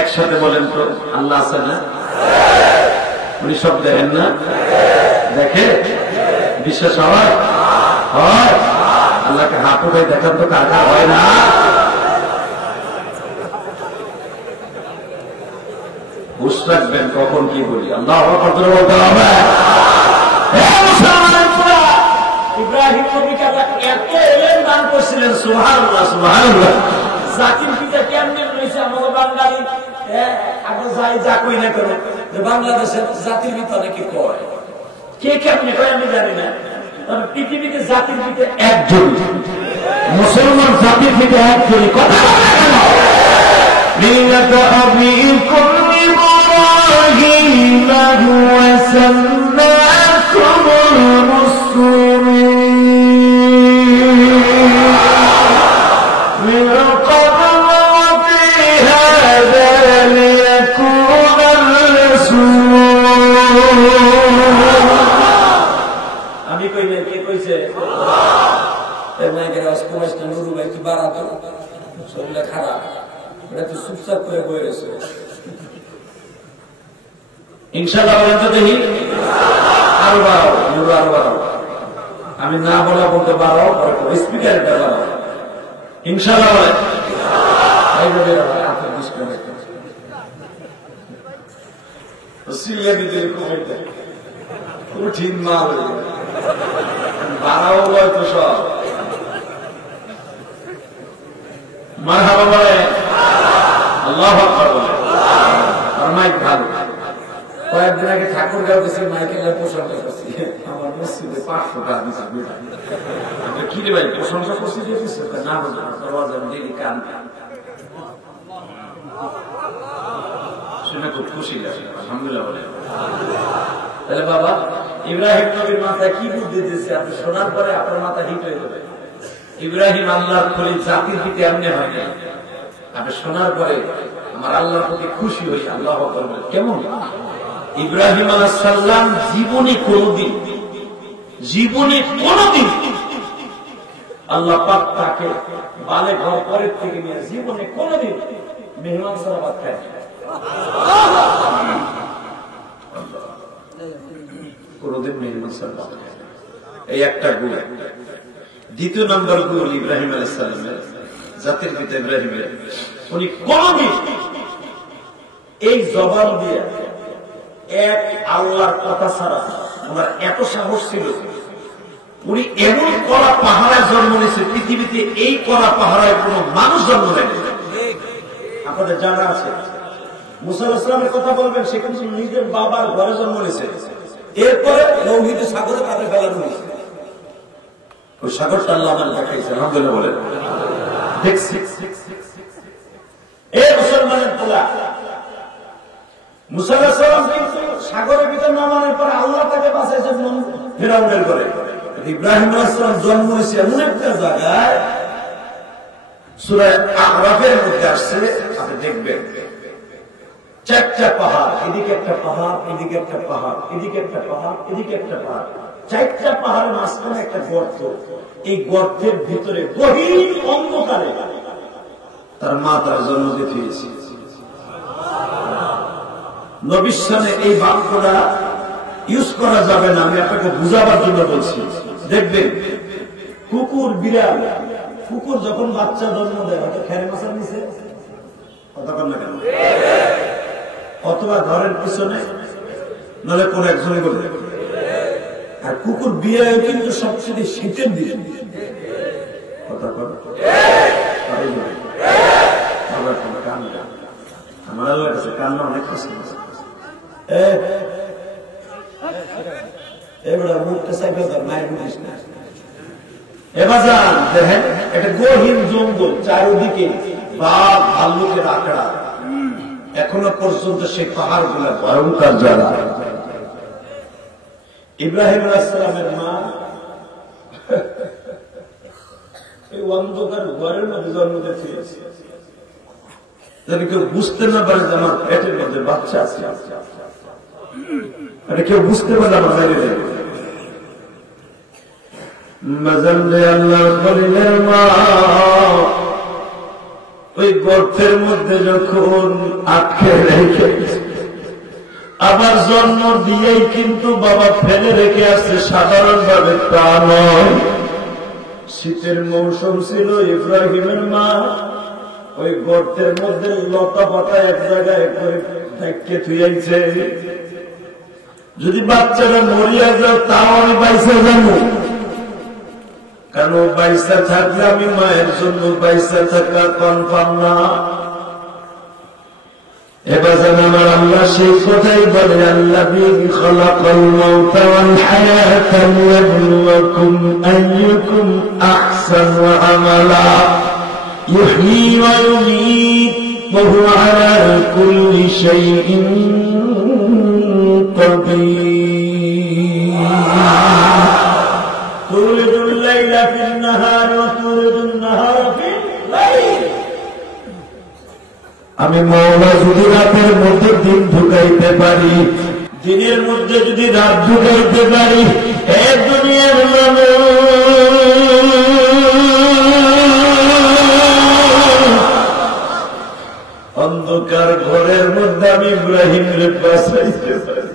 একসাথে বলেন তো আল্লাহ আছে না? উনি সব দেখেন না? দেখে? বিশ্বাস হয়? হয়? আল্লাহকে হাত উঠে দেখান তো কার কার হয় না? রাখবেন কখন কি বলি। আল্লাহু আকবার বলতে হবে। ইব্রাহিম নবীকে এত এলেন দান করছিলেন, সুবহানাল্লাহ সুবহানাল্লাহ। জাতির পিতা কেমনে রয়েছে আমাদের বাঙালি, আমরা যাই যা কই না কেন, বাংলাদেশের জাতির পিতা অনেকে কয়, কে কেমনে কয় আমি জানি না, তবে পৃথিবীতে জাতির পিতা একজন, মুসলমান জাতির পিতা একজনই। কথা মিল্লাত আবিকুম ইব্রাহিম ওয়া সাম্মাকুমুল মুসলিমিন মিন ক্বাবল ওয়া ফি হাযা লিয়াকুনা রাসূল। আমি কই না, কে কইছে? এর মানে কেন আজকে নুরু ভাই কি বাড়াতো, শরীরটা খারাপ, এটা তো চুপচাপ করে বয়ে গেছে। ইনশাআল্লাহ বলেন তো দেখি, আরো বাড়াও, নুরু আরো বাড়াও। আমি না বলা বলতে বাড়াও, স্পিকার এটা বাড়াও। ইনশাআল্লাহ বলেন। এইভাবে আপনার ডিসকানেক্ট সিরিয়া ভিতরে কমাইতে কঠিন মাল বাড়াও বয় তো সব। মারহাবা বলে, আল্লাহু আকবার বলে। আর মাইক ভালো। কয়েকদিন আগে ঠাকুর গাঁও গেছি, মাইকেলের প্রশংসা করছি, আমার মসজিদে 500 টাকা দিচ্ছে। কি রে ভাই প্রশংসা করছি দিয়েছে না, ডেলি কান শুনে খুব খুশি লাগে, আলহামদুলিল্লাহ বলে। তাহলে বাবা ইব্রাহিম নবীর মাথায় কি বুদ্ধি দিয়েছে, আপনি শোনার পরে আপনার মাথা হিট হয়ে যাবে। ইব্রাহিম আল্লাহর খলিল, জাতির পিতা এমনি হয় না। আপনি শোনার পরে আমার আল্লাহর প্রতি খুশি হয়েছে। আল্লাহু আকবার বলে। কেমন ইব্রাহিম আলাইহিস সালাম জীবনে কোনদিন আল্লাহ পাক তাকে বালে ঘর পরের থেকে নিয়ে জীবনে কোনদিন মেহমান ছাড়া ভাত খায়। কোনদিন মেহমান ছাড়া ভাত খায়। এই একটা গুণ। দ্বিতীয় নম্বর গুণ ইব্রাহিম আলাইহিস সালামের, জাতির পিতা ইব্রাহিমের, উনি কোনদিন এই জবান দিয়ে এক আল্লাহর কথা ছাড়া, ওনার এত সাহস ছিল, উনি এমন কড়া পাহাড়ায় জন্ম নিয়েছে, পৃথিবীতে এই কড়া পাহাড়ায় কোন মানুষ জন্ম নেয়। আপনাদের জানা আছে, মুসা আলাইহিস সালামের কথা বলবেন, সে কিন্তু নিজের বাবার ঘরে জন্ম নিয়েছে। এরপরে নৌহিতে সাগরে তাদের ফেলানো হয়েছে। ওই সাগরটা আল্লাহ আমার দেখাইছে, আলহামদুলিল্লাহ বলেন। দেখছি এ মুসলমানের পোলা, মুসা আলাইহিস সালাম কিন্তু সাগরের ভিতর নামানোর পরে আল্লাহ তাকে বাঁচাইছে ফিরআউনের করে। ইব্রাহিম আলাইহিস সালাম জন্ম হয়েছে এমন একটা জায়গায়, সূরা আরাফের মধ্যে আসছে, আপনি দেখবেন 4টা পাহাড়, এদিকে একটা পাহাড়, এদিকে একটা পাহাড়, এদিকে একটা পাহাড়, এদিকে একটা পাহাড়, 4টা পাহাড়ের মাঝখানে একটা গর্ত। এই গর্তের ভিতরে গভীর অন্ধকারে তার মা তার জন্ম দিয়েছে। নবীর সামনে এই বাক্যটা ইউজ করা যাবে না, আমি আপনাকে বুঝাবার জন্য বলছি। দেখবেন কুকুর, বিড়াল, কুকুর যখন বাচ্চা জন্ম দেয়, হয়তো খেরে মাছার নিচে কতক্ষণ না কেন, অথবা ঘরের পিছনে, নলে কোন একজনে বলে। আর কুকুর বিড়াল কিন্তু সবচেয়ে শীতের দিকে আমার আল্লাহর কাছে কান্না অনেক পছন্দ। এবার মুখটা সাইকেল মায়ের বুঝিস না। এবার যান দেখেন, একটা গহীন জঙ্গল, চারিদিকে বাঘ ভাল্লুকের আঁকড়া, এখনো পর্যন্ত সেই পাহাড় গুলা ভয়ঙ্কর জায়গা। ইব্রাহিম আলাইহিস সালামের মা এই অন্ধকার ঘরের মধ্যে জন্ম দিয়েছে, যদি কেউ বুঝতে না পারে যে আমার পেটের মধ্যে বাচ্চা আছে, এটা কেউ বুঝতে পারে আমার মেরে দেবে। আল্লাহর খলিলের মা ওই গর্তের মধ্যে যখন আটকে রেখে আবার জন্ম দিয়েই কিন্তু বাবা ফেলে রেখে আসছে, সাধারণভাবে তা নয়। শীতের মৌসুম ছিল, ইব্রাহিমের মা ওই গর্তের মধ্যে লতা পাতা এক জায়গায় করে কে থুইছে। যদি বাচ্চারা মরিয়া যাও তাও আমি বাইসা যাবো, কারণ বাইসা থাকলে আমি মায়ের জন্য বাইসা থাকা কনফার্ম না। এবার যেন আমার আল্লাহ সেই কথাই বলে, আল্লাযী খালাকাল মাউতা ওয়াল হায়াতা লিয়াবলুয়াকুম আইয়ুকুম আহসানু আমালা ইহয়ী ওয়া ইউমীত ওয়া হুয়া আলা কুল্লি শাইইন কাদির। তুলিদুল লাইলা ফিন নাহার ওয়া তুলিদুন নাহারা ফিল লাইল। আমি মওলা যদি রাতের মধ্যে দিন ঢুকাইতে পারি, দিনের মধ্যে যদি রাত ঢুকাইতে পারি, এই দুনিয়ার মানুষ অন্ধকার ঘরের মধ্যে আমি ইব্রাহিমের বাঁচাইতে পারি।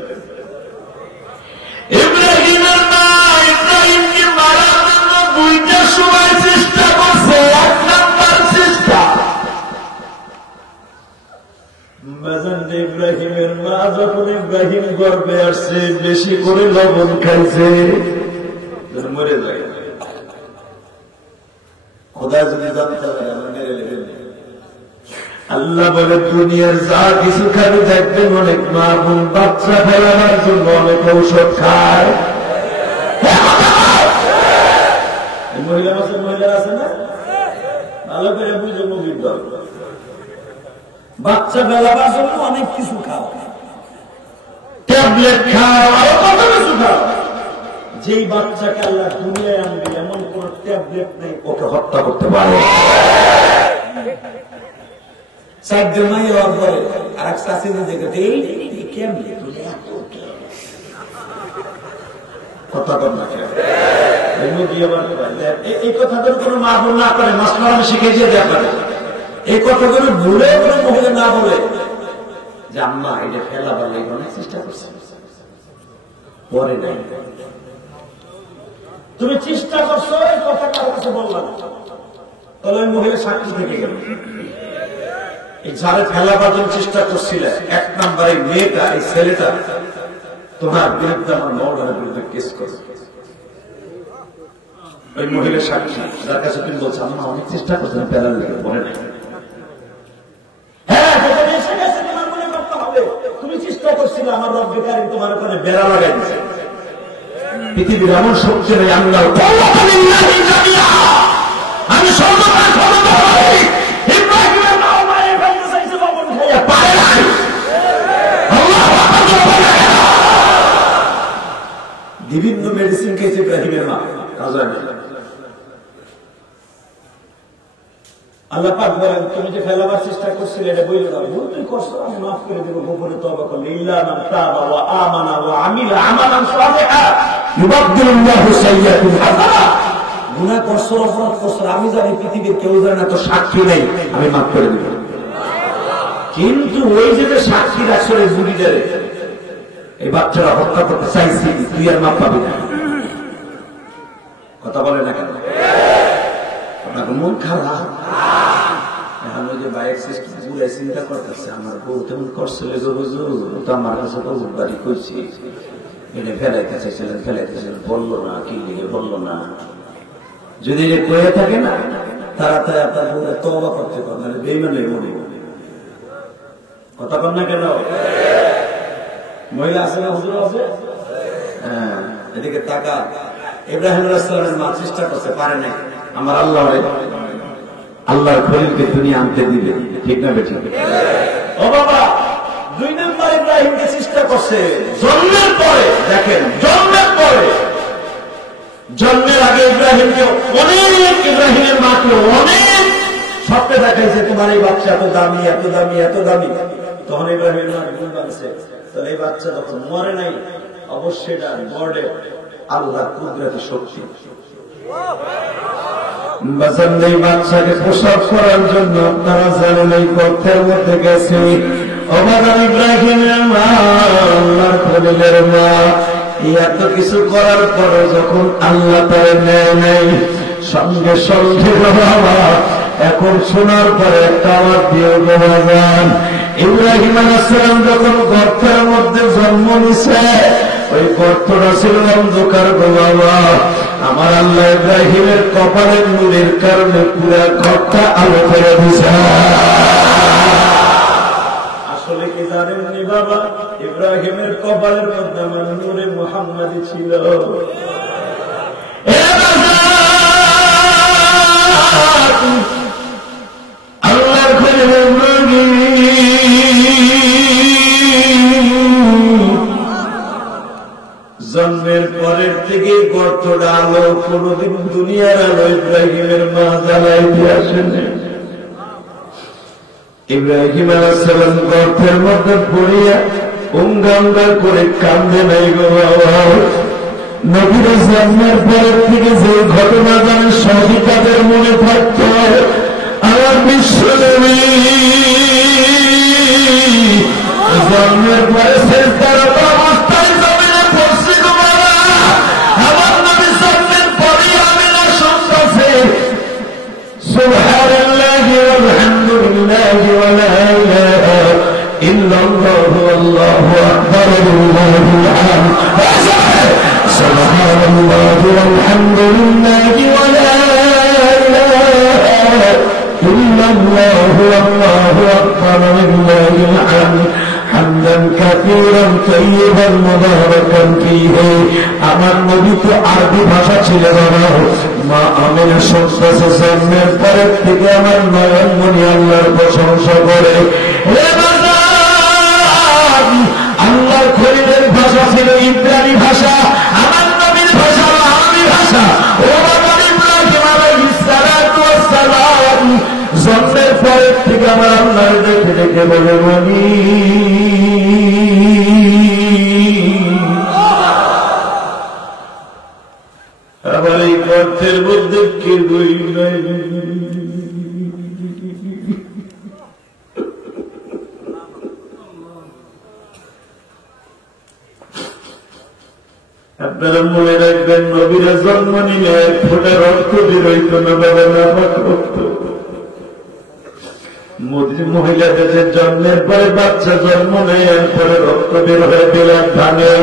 ইব্রাহিমের মা ইব্রাহিমকে মারার জন্য দুইটা সময় চেষ্টা করছে। এক নাম্বার চেষ্টা, ইব্রাহিমের মা যখন ইব্রাহিম গর্বে আসছে বেশি করে লবণ খাইছে, মরে যায়। খোদা যদি জানতে পারে আমরা মেরে নেবেন। আল্লাহ বলে দুনিয়ার যা কিছু খাবি দেখবেন অনেক মা বোন বাচ্চা ফেলাবার জন্য অনেক ঔষধ খায়। মহিলা আছে, মহিলা আছে না, ভালো করে বুঝে মুভির দল। বাচ্চা ফেলাবার জন্য অনেক কিছু খাও, ট্যাবলেট খাও, আরো কত কিছু খাও। যেই বাচ্চাকে আল্লাহ দুনিয়ায় আনবে এমন কোন ট্যাবলেট নেই ওকে হত্যা করতে পারে। চারজন মাই হওয়ার পরে আর এক শাশি দেখে কেমনি কথা কর না, এই কথাগুলো কোনো মা বোন না করে, মাস্টার আমি শিখেছি দেওয়া পারে। এই কথাগুলো ভুলে কোনো মহিলা না বলে যে আম্মা এটা ফেলা বলে অনেক চেষ্টা করছে, পরে নাই। তুমি চেষ্টা করছো, এই কথা কারো কাছে বললাম, তাহলে ওই মহিলা সাক্ষী থেকে গেল। এই যারা ফেলাবার জন্য চেষ্টা করছিল, এক নাম্বার এই মেয়েটা, এই ছেলেটা তোমার বিরুদ্ধে আমার মৌলানার বিরুদ্ধে কেস করছে। ওই মহিলা সাক্ষী, যার কাছে তুমি বলছো আম্মা অনেক চেষ্টা করছে না ফেলার লেগে, বলে নাই। হ্যাঁ, এসে গেছে, তোমার মনে করতে হবে তুমি চেষ্টা করছিলে, আমার রব্বে কারীম তোমার ওখানে বেড়া লাগাই দিচ্ছে। পৃথিবীর এমন শক্তি নেই আল্লাহ আমি সর্বদাই ক্ষমতা পাই। ইব্রাহিমের নাও মায়ে ফেলতে চাইছে, লবণ খাইয়া পারে নাই। বিভিন্ন মেডিসিন খেয়েছে ইব্রাহিমের মা, কাজ হয় না। আল্লাহ পাক বলেন তুমি যে ফেলাবার চেষ্টা করছিলে এটা বইলে দাও, ভুল তুই করছো আমি মাফ করে দেবো গোপনে তওবা করলে। ইল্লা মান তাবা ওয়া আমানা ওয়া আমিলা আমালান সালিহা ইউবাদদিলুল্লাহু সাইয়্যাতিহিম হাসানাত। গুনাহ করছো, অপরাধ করছো, আমি জানি, পৃথিবীর কেউ জানে না, তো সাক্ষী নেই, আমি মাফ করে দেব। কিন্তু ওই যে সাক্ষী রাখছো এই বুড়িটারে, এই বাচ্চারা হত্যা করতে চাইছি, তুই আর মাপ পাবি না। কথা বলে না কেন? আপনাকে মন খারাপ, চিন্তা করতেছে আমার বউ তেমন করছিল, তো আমার কাছে তো বাড়ি করছি, এটা ফেলাইতে চাইছিলেন, ফেলাইতেছিলেন, বললো না, কি লিখে বললো না। যদি এটা কয়ে থাকে না, তাড়াতাড়ি আপনার বউরা তওবা করতে পারবে, বেঈমান মনে। কথা বল না কেন? মহিলা আছে না, হুজুর আছে? হ্যাঁ, এদিকে তাকা। ইব্রাহিম আলাইহিস সালামের মা চেষ্টা করতে পারে নাই, আমার আল্লাহর খলিলকে দুনিয়া আনতে দিবে, ঠিক না বেঠিক? ও বাবা, দুই নম্বর ইব্রাহিমকে চেষ্টা করছে জন্মের পরে। দেখেন, জন্মের আগে ইব্রাহিমকে অনেক, ইব্রাহিমের মাকে অনেক স্বপ্নে দেখাইছে তোমার এই বাচ্চা এত দামি, এত দামি, এত দামি। তখন ইব্রাহিমের মা ভুল বানছে, তাহলে এই বাচ্চা তখন মরে নাই, অবশ্যই এটা গড়ে আল্লাহর কুদরতি শক্তি। বাচ্চাকে প্রসব করার জন্য আপনারা জানেন এই গর্তের মধ্যে গেছে অবাদান ইব্রাহিমের মা, আল্লাহর খলিলের মা। এত কিছু করার পরে যখন আল্লাহ তার নেয় নাই, সঙ্গে সঙ্গে বাবা এখন শোনার পরে একটা আমার দিয়ে বাবা যান ইব্রাহিম আলাইহিস সালাম যখন গর্তের মধ্যে জন্ম নিছে, ওই গর্তটা ছিল অন্ধকার গো বাবা। আমার আল্লাহ ইব্রাহিমের কপালের নূরের কারণে পুরা ঘরটা আলো করে দিছে। আসলে কি জানেননি বাবা, ইব্রাহিমের কপালের মধ্যে আমার নূরে মুহাম্মাদি ছিল। আল্লাহর খলিল ইব্রাহিম জন্মের পরের থেকে গর্তটা আলো, কোনদিন দুনিয়ার আলো ইব্রাহিমের মা জ্বালাইতে আসেন। ইব্রাহিম আলাইহিস সালাম গর্তের মধ্যে পড়িয়া উঙ্গাঙ্গা করে কান্দে নাই গো বাবা। নবীর জন্মের পরের থেকে যে ঘটনা জানেন সবই তাদের মনে থাকত। আমার বিশ্ব নবী জন্মের পরে শেষদার অবস্থায় জমিনে পড়ছি গো বাবা। আমার নবী জন্মের পরে আমি না শুনতেছে সুবহানাল্লাহি ওয়ালহামদুলিল্লাহি ওয়া লা ইলাহা ইল্লাল্লাহু আল্লাহু আকবার লিল্লাহিল হামদ। সুবহানাল্লাহি ওয়ালহামদুলিল্লাহি ওয়া লা ইলাহা ইল্লাল্লাহু আল্লাহু আকবার লিল্লাহিল হামদ হামদান কাসীরান তাইয়িবান মুবারাকান ফীহি। আমার নবী তো আরবি ভাষা ছিল বাবা। মা আমিনা শুনতেছে জন্মের পরের থেকে আমার নয়নমণি আল্লাহর প্রশংসা করে। আল্লাহর খলিলের ভাষা ছিল ইব্রানি ভাষা, আমার নবীর ভাষা আরবি ভাষা। ও আমার ইব্রাহিম আলাইহিস সালাতু ওয়াস সালাম জন্মের পরের থেকে আমার আল্লাহর দেখে দেখে বলে বলি আবার এই গর্তের মধ্যে কে বই নাই। আপনারা মনে রাখবেন, নবীরা জন্ম নিলে এক ফোঁটা রক্ত বের হইত না বাবা, নাপাক রক্ত। মহিলাদের জন্মের পরে বাচ্চা জন্ম নেয়, এরপরে রক্ত বের হয়ে বেলার ভাঙে।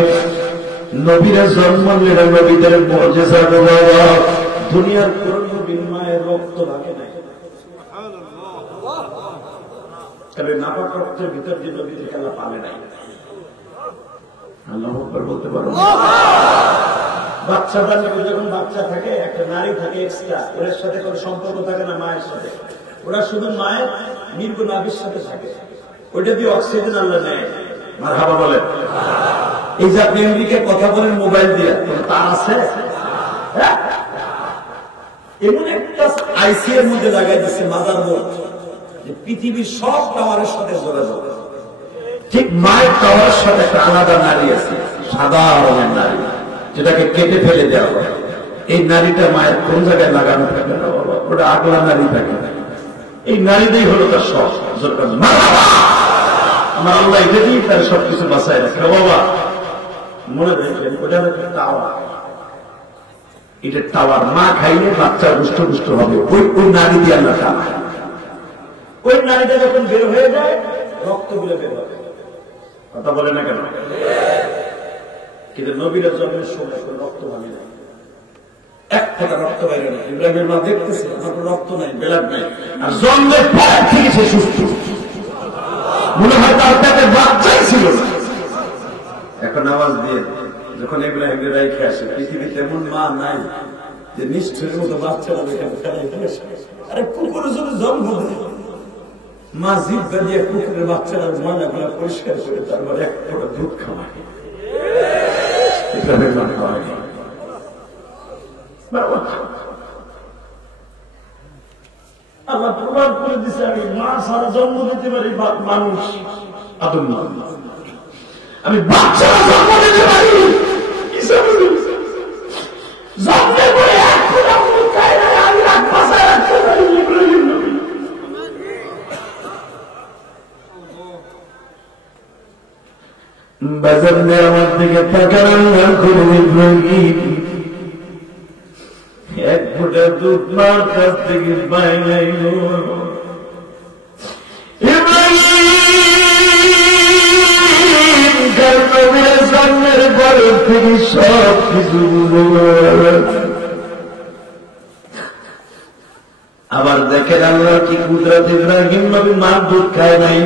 নবীরা জন্ম নিলে নবীদের মর্যাদা গো বাবা। দুনিয়ার কোন নবীর মায়ের রক্ত ভাঙে নাই, তবে নাপাক রক্তের ভিতর যে নবীদের খেলা পাবে নাই। আল্লাহু আকবার বলতে পারো। বাচ্চা যখন বাচ্চা থাকে, একটা নারী থাকে এক্সট্রা, ওর সাথে কোনো সম্পর্ক থাকে না মায়ের সাথে। ওরা শুধু মায়ের নির্গ নাভির সাথে থাকে, ওইটা দিয়ে অক্সিজেন আল্লাহ নেয়। মারহাবা বলেন। এই যে আপনি আমেরিকায় কথা বলেন মোবাইল দিয়ে, তার আছে এমন একটা আইসি এর মধ্যে লাগাই দিচ্ছে মাদারবোর্ড, যে পৃথিবীর সব টাওয়ারের সাথে যোগাযোগ। ঠিক মায়ের টাওয়ারের সাথে একটা আলাদা নারী আছে, সাদা রঙের নারী, যেটাকে কেটে ফেলে দেওয়া হয়। এই নারীটা মায়ের কোন জায়গায় লাগানো থাকে না বাবা, ওটা আগলা নারী থাকে। এই নারীটাই হলো তার সব। আমার আল্লাহ এটা দিয়ে তার সবকিছু বাঁচায় রাখে বাবা। মনে রাখবেন, ওটা হচ্ছে টাওয়ার। এটা টাওয়ার। মা খাইলে বাচ্চা দুষ্ট দুষ্ট হবে, ওই নারী দিয়ে আল্লাহ টাওয়ার। ওই নারীটা যখন বের হয়ে যায়, রক্তগুলো বের হবে। কথা বলে না কেন? কিন্তু নবীরা জন্মের সময় কোনো রক্ত ভাঙে নাই, এক ফোঁটা রক্ত বাইরে নেই। ইব্রাহিমের মা দেখতেছে আমার রক্ত নাই, বেলাদ নাই, আর জন্মের পর থেকে সে সুস্থ। মনে হয় তার পেটে বাচ্চাই ছিল না। এখন আওয়াজ দিয়ে যখন ইব্রাহিমের রাইখে আসে, পৃথিবীতে এমন মা নাই যে নিষ্ঠুরের মতো বাচ্চারা আরে কুকুরের জন্য জন্ম দেয়। মা জিভা দিয়ে কুকুরের বাচ্চারা ময়লাগুলা পরিষ্কার করে তারপর এক ফোঁটা দুধ খাওয়ায়। ইব্রাহিমের মা খাওয়ায়। আল্লাহ প্রমাণ করে দিচ্ছে, আমি মা ছাড়া জন্ম দিতে পারি মানুষ, আদম না, আমি বাচ্চা জন্ম দিতে পারি। জন্মের পরে এক ফোঁটা দুধ খায় না, আমি রাত বাঁচায় রাখতে পারি। ইব্রাহিম নবী বাজার দিয়ে আমার দিকে তাকান করে ইব্রাহিম এক ফোঁটা দুধ মার কাছ থেকে পাই নাই। ইব্রাহিম জন্মের পরে থেকে সব কিছু বুঝে। আবার দেখেন আল্লাহ কি কুদরত, ইব্রাহিম নবী মার দুধ খায় নাই,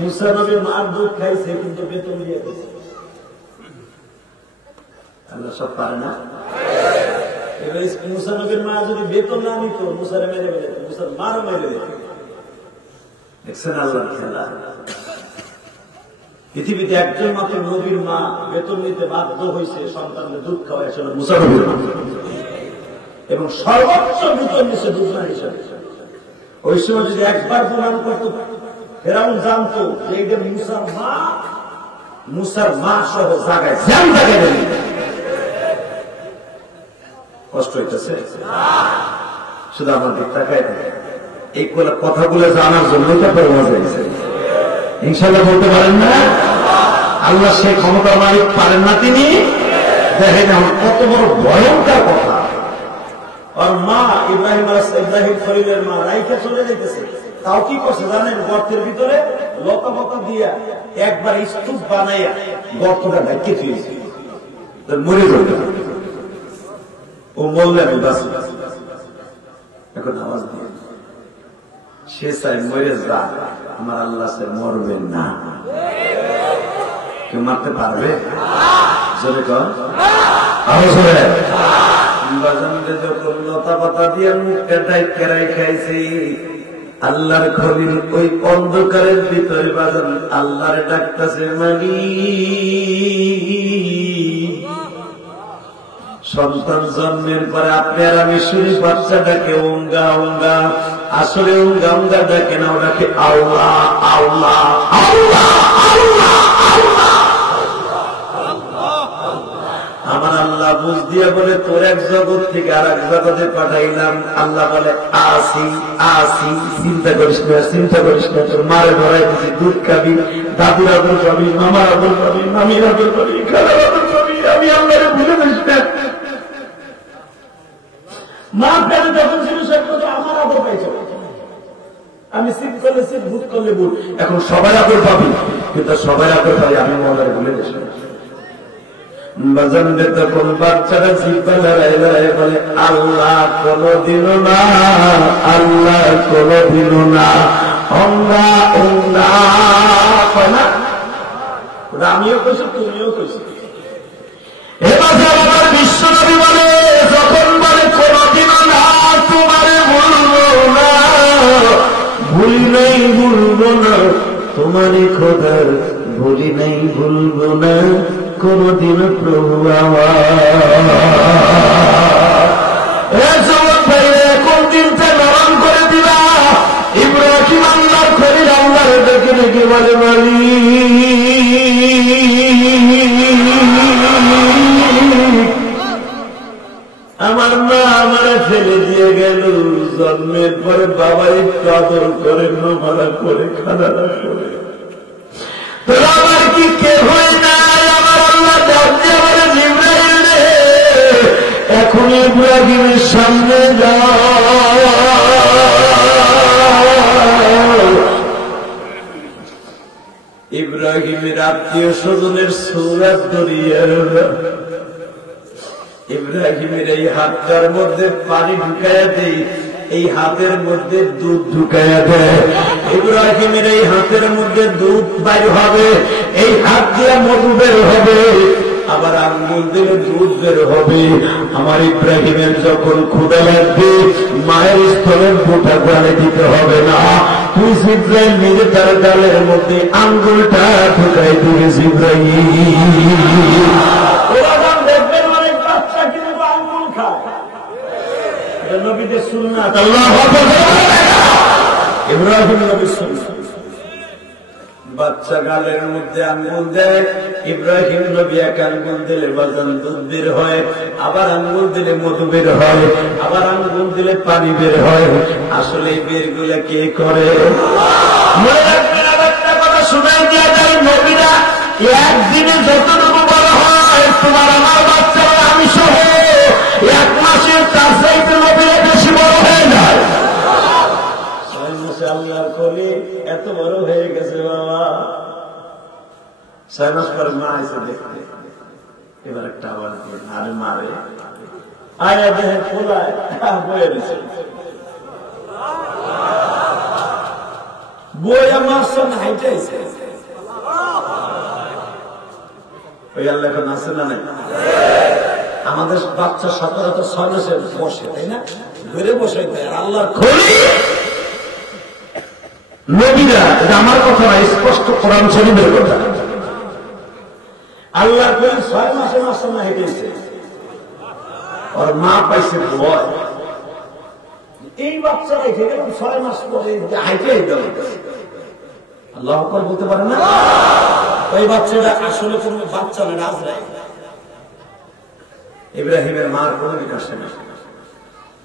মুসা নবী মার দুধ খাইছে কিন্তু বেতন দিয়ে দিয়েছে। আল্লাহ সব পারে না। মুসা নবীর মা যদি বেতন না নিত, মুসারে মেরে ফেলে, মুসার মারও মেরে দিত। দেখছেন আল্লাহর খেলা। পৃথিবীতে একজন মাত্র নবীর মা বেতন নিতে বাধ্য হয়েছে, সন্তানদের দুধ খাওয়াই ছিল মুসা নবীর মা, এবং সর্বোচ্চ বেতন নিচ্ছে দুধ না হিসাবে। ওই সময় যদি একবার প্রমাণ করত, ফেরাউন জানতো যে এইটা মুসার মা, মুসার মা সহ জায়গায় জ্যাম জায়গায় দেন। কষ্ট হইতেছে শুধু আমার দিক তাকায় থাকে। এই কথাগুলো জানার জন্য তারপরে মজা হয়েছে। ইনশাল্লাহ বলতে পারেন না আল্লাহ সেই ক্ষমতার মালিক পারেন না তিনি? দেখেন আমার কত বড় ভয়ঙ্কর কথা। আর মা ইব্রাহিম খলিলের মা রাইখা চলে যেতেছে, তাও কি করছে জানেন? গর্তের ভিতরে লতা পাতা দিয়া একবার স্তূপ বানাইয়া গর্তটা ঢাকিয়ে ফিরেছে, মরে যাবে। ও বললে আমি বাঁচি, এখন আওয়াজ দিয়ে সে চাই মরে যা, আমার আল্লাহ সে মরবেন না। কেউ মারতে পারবে? জোরে কর, আরো জোরে। যখন লতা পাতা দিয়ে মুখটা টাইট কেরাই খাইছি, আল্লাহর খলিল ওই অন্ধকারের ভিতরে বাজান আল্লাহর ডাকতেছে, মানি সন্তান জন্মের পরে আপনার আমি শুনি বাচ্চাটাকে ওঙ্গা ওঙ্গা, আসলে ওঙ্গা ওঙ্গা ডাকে না, ওটাকে আল্লাহ আল্লাহ আল্লাহ আল্লাহ আল্লাহ। আমার আল্লাহ বুঝ দিয়ে বলে তোর এক জগৎ থেকে আর এক জগতে পাঠাইলাম। আল্লাহ বলে আসি আসি, চিন্তা করিস না চিন্তা করিস না, তোর মারে ধরাই দিচ্ছি, দুধ খাবি, দাদুর আদর পাবি, মামার আদর পাবি, মামির আদর পাবি, খালার আদর পাবি, আমি আল্লাহরে ভুলে দিস না। মা প্রাণী যখন ছিল সে আমার আদর পাইছে, আমি সিট করলে সিট, বুট করলে বুট। এখন সবাই আদর পাবি, কিন্তু সবাই আদর পাবি আমি আল্লাহরে ভুলে দিস না। বাজানদের তখন বাচ্চারা জিব্বা লড়াই লড়াই বলে আল্লাহ কোনদিনও না, আল্লাহ কোনদিনও না, অঙ্গা অঙ্গা কয় না? ওটা আমিও কইছি, তুমিও কইছি। এবার আমার বিশ্বনবী বলে, যখন বলে কোনদিনও না, তোমারে ভুলবো না, ভুলি নাই ভুলবো না, তোমারই খোদার ভুলি নাই ভুলবো না কোনদিন প্রভু কোন দিনটা নরম করে দিবা। ইব্রাহিম আল্লাহর খলিল আল্লাহর ডেকে ডেকে বলে বলি আমার মা আমারে ফেলে দিয়ে গেল, জন্মের পরে বাবা একটু আদর করে, নোমারা করে, খানা করে, তোরা আমার কি কে হয় না? আমার আল্লাহ ডাকতে পারে জিবরাইল রে, এখন ইব্রাহিমের সামনে যাও। ইব্রাহিমের আত্মীয় স্বজনের সূরত ধরিয়া ইব্রাহিমের এই হাতটার মধ্যে পানি ঢুকাইয়া দেই, এই হাতের মধ্যে দুধ ঢুকাইয়া দেয়। ইব্রাহিমের এই হাতের মধ্যে দুধ বাইর হবে, এই হাত দিয়ে মধু বের হবে, আবার আঙ্গুল দিলে দুধ বের হবে। আমার ইব্রাহিমের যখন ক্ষুধা লাগবে, মায়ের স্তনের বুটা গালে দিতে হবে না, তুই জিব্রাইল নিজে তার গালের মধ্যে আঙ্গুলটা ঢুকাই দিবে। জিব্রাইল দেখবেন অনেক বাচ্চা কিন্তু আঙ্গুল খায়, নবীদের সুন্নাত। আল্লাহু আকবার। ইব্রাহিম নবীর সুন্নাত। বাচ্চা গালের মধ্যে আঙ্গুল দেয়, ইব্রাহিম নবী এক আঙ্গুল দিলে বাজান দুধ বের হয়, আবার আঙ্গুল দিলে মধু বের হয়, আবার আঙ্গুল দিলে পানি বের হয়। আসলে এই বের গুলা কে করে? মনে রাখবেন, একটা কথা শুনাই দিয়ে যায়, নবীরা একদিনে যতটুকু বড় হয়, তোমার আমার বাচ্চারা আমি সহ এক মাসের তার চাইতে নবীরা বেশি বড় হয়ে যায়। আল্লাহর কলি এত বড় হয়ে গেছে বাবা, 6 মাস পরে মা এসে দেখতে এবার একটা আওয়াজ দিয়ে আরে মারে আয়া দেহে খোলায় বয়ে দিছে বইয়া মারছেন হাইটাইছে ওই আল্লাহ এখন আছে না নাই? আমাদের বাচ্চা সচরাচর 6 মাসে বসে তাই না, ধরে বসে আল্লাহর খলি নবীরা, এটা আমার কথা না, স্পষ্ট কোরআন শরীফের কথা। আল্লাহর খলি 6 মাসে মাসে না হেঁটেছে, ওর মা পাইছে ভয়। এই বাচ্চারা হেঁটে গেলাম 6 মাস পরে হাইটে গেল, আল্লাহ আকবার বলতে পারে না? ওই বাচ্চাটা আসলে কোন বাচ্চা না, রাজরাই। ইব্রাহিমের মার কোন বিকাশ নেই।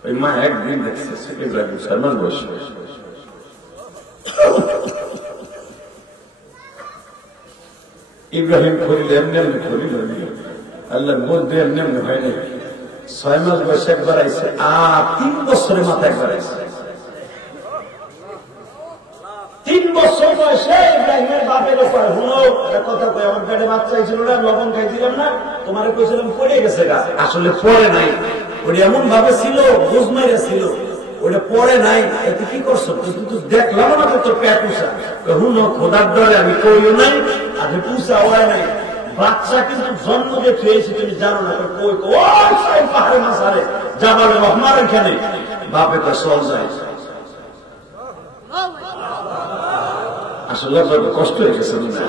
ওই মা একদিন দেখছে ইব্রাহিম 6 মাস বয়স, ইব্রাহিম করিল এমনি এমনি করিল, আল্লাহ মধ্যে এমনি এমনি হয়নি। 6 মাস বয়সে একবার আইসে, আর 3 বছরের মাথায় একবার আইসে। 3 বছর বয়সে ইব্রাহিমের বাপের উপর হুনো কথা কয়, আমার পেটে বাচ্চা হয়েছিল না, লবণ খাইছিলাম না, তোমার কইছিলাম পড়ে গেছে গা। আসলে পড়ে নাই, ওটা এমন ভাবে ছিল, বুঝ মাইরা ছিল, ওটা পড়ে নাই। এতে কি করছো? কিন্তু দেখলাম না তো তোর পেট পুষা। হুনো খোদার ডরে আমি কইও নাই, আগে পুষা হয় নাই। বাচ্চা কিন্তু জন্ম দিয়ে খেয়েছি, তুমি জানো না। কই ওই পাহাড়ে মাসারে জাবালে রহমান এখানে বাপে তো সল যায়। আসলে কষ্ট হয়ে গেছে না?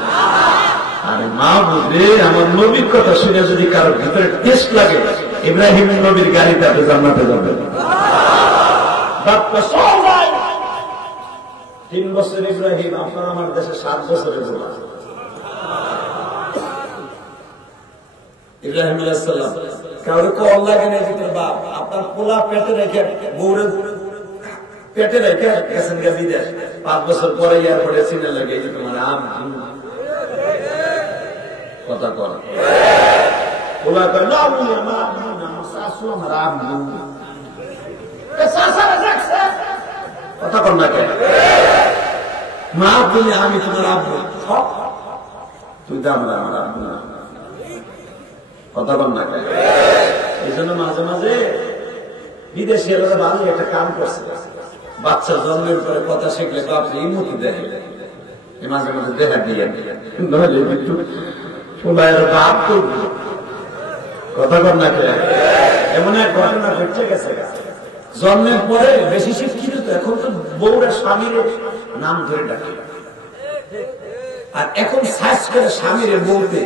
আরে মা বুঝে আমার নবীর কথা শুনে যদি কারোর ভিতরে টেস্ট লাগে, ইব্রাহিমের নবীর গাড়িতে আপনি জান্নাতে যাবেন। 3 বছর ইব্রাহিম, আপনার আমার দেশে 7 বছরের বোলা। ইব্রাহিম আলাইহিস সালাম কাউরে কল লাগে না যে বাপ আপনার পোলা পেটে রেখে বউরে পেটে রেখে গেছেন গা বিদেশ। 5 বছর পরে এয়ারপোর্টে সিনে লাগে তোমার আম কথা কর পোলা কয় না শাশু আমার আম কথা কর না কেন? মা বলি আমি তোমার আব্বু, তুই তো আমরা আমার আব্বু না, কথা কর না কেন? এই জন্য মাঝে মাঝে বিদেশি এলাকা ভালো একটা কাম করছে, বাচ্চা জন্মের পরে কথা শিখলে বাপরে ইমুতি দেখে, মাঝে মাঝে দেখা দিয়ে নইলে একটু বাপ তো কথা কর না কেন? এমন এক ঘটনা ঘটছে গেছে, জন্মের পরে বেশি শিক্ষিত তো এখন তো বউরা স্বামীর নাম ধরে ডাকে, আর এখন সার্চ করে স্বামীর বউতে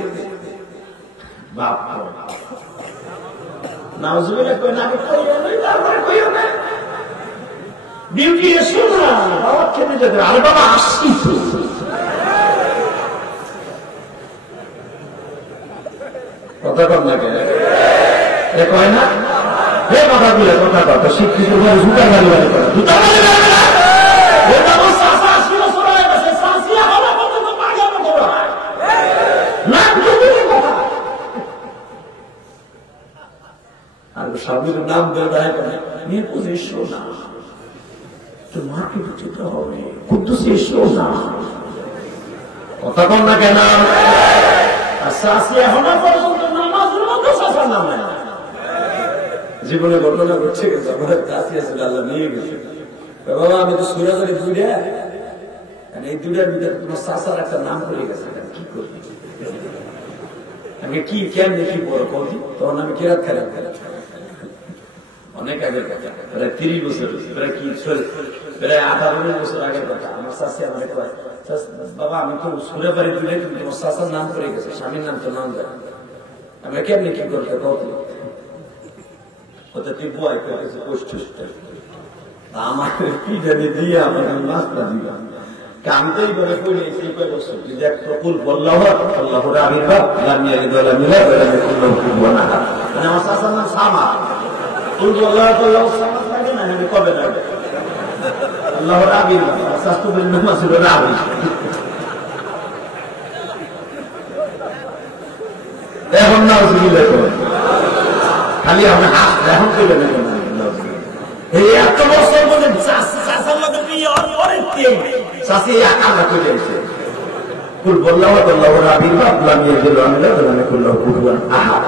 বাপ নাউজুবিল্লাহ কই না, তারপরে কইও না ডিউটি এসো না, বাবা খেতে যেতে। আরে বাবা আসছি তো, কথা কর না কেন? কয় না হে কথা বলে কথা কথা শিক্ষিত করে জুতা গাড়ি বাড়ি করে জুতা গাড়ি বাড়ি না আর স্বামীর নাম বেড়ায় নিয়ে পুজো এসো না, তো মাকে বুঝতে হবে কুদ্দুস এসো না, কথা কর না কেন? আর শাশি এখন পর্যন্ত নামাজের মধ্যে শাসার নাম নেয়। জীবনে ঘটনা ঘটছে গেছে, আমাদের কাছে আসলে আল্লাহ নিয়ে গেছে। বাবা আমি তো সুরাজারি দুইটা, এই দুইটার ভিতরে তোমার শাসার একটা নাম পড়ে গেছে, কি করবি? আমি কি কেমনি কি বড় কবি, তখন আমি কেরাত খেলাম অনেক আগের কথা, প্রায় 30 বছর, প্রায় কি প্রায় 18-19 বছর আগের কথা। আমার শাশি আমাকে কয়, বাবা আমি তো সুরে বাড়ি দুইটা, কিন্তু তোমার শাসার নাম পড়ে গেছে, স্বামীর নাম তো নাম যায়, আমি কেমনি কি করতে কবি? তুই বয় করেছে আমার কি জানি দিয়ে আমার নাস্তা দিবা, আমি তো এইভাবে পড়ে সেই কয় বছর দেখ প্রকুল বললাহ আল্লাহর আবির্ভাব লামিয়ারি দলা মিলা না, মানে আমার শাসার নাম সামা, তুল বললাহ সামা থাকে না, আমি কবে না আল্লাহর আবির্ভাব শাস্তু বলি নাম ছিল রাবি। এখন না খালি আমি হাত এখন করে নেবেন এত বছর মধ্যে চাষি আকাঙ্ক্ষা করে যাইছে, কুল বললাম ওরা আবির্ভাব লামিয়ে দিল আমি করলাম কুলবান আহা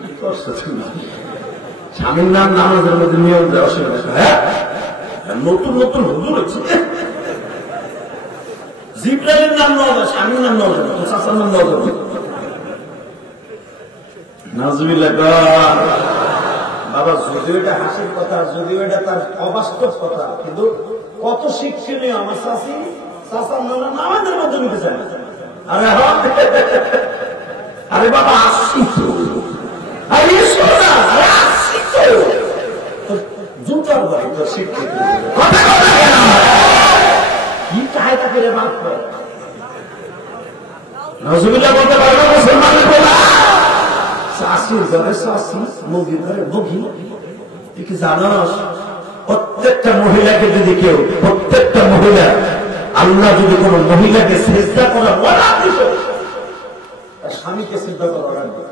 কি করছো তুমি স্বামীর নাম নামাজের মধ্যে নিয়ম দেওয়া অসুবিধা হ্যাঁ নতুন নতুন হুজুর হচ্ছে জিব্রাইলের নাম নেওয়া যায় স্বামীর নাম নেওয়া যাবে চাচার নাম নেওয়া যাবে নাজুবিল্লাহ বাবা যদিও এটা হাসির কথা যদিও এটা তার অবাস্তব কথা কিন্তু কত শিক্ষণীয় আমার চাষি চাচার নামাজের মধ্যে নিতে চায় আরে আরে বাবা আসছি তো আরে সোনা আসছি তো জুতার বাড়ি তো শিক্ষিত কথা কথা কি চাহিদা করে বাদ করে নাজুবিল্লাহ বলতে পারবে মুসলমানের বলা শাশির ঘরে শাশি মুগির ঘরে মুগি তুই কি জানাস প্রত্যেকটা মহিলাকে যদি কেউ প্রত্যেকটা মহিলা আল্লাহ যদি কোন মহিলাকে শ্রদ্ধা করার অর্ডার দিত তার স্বামীকে শ্রদ্ধা করার অর্ডার দিত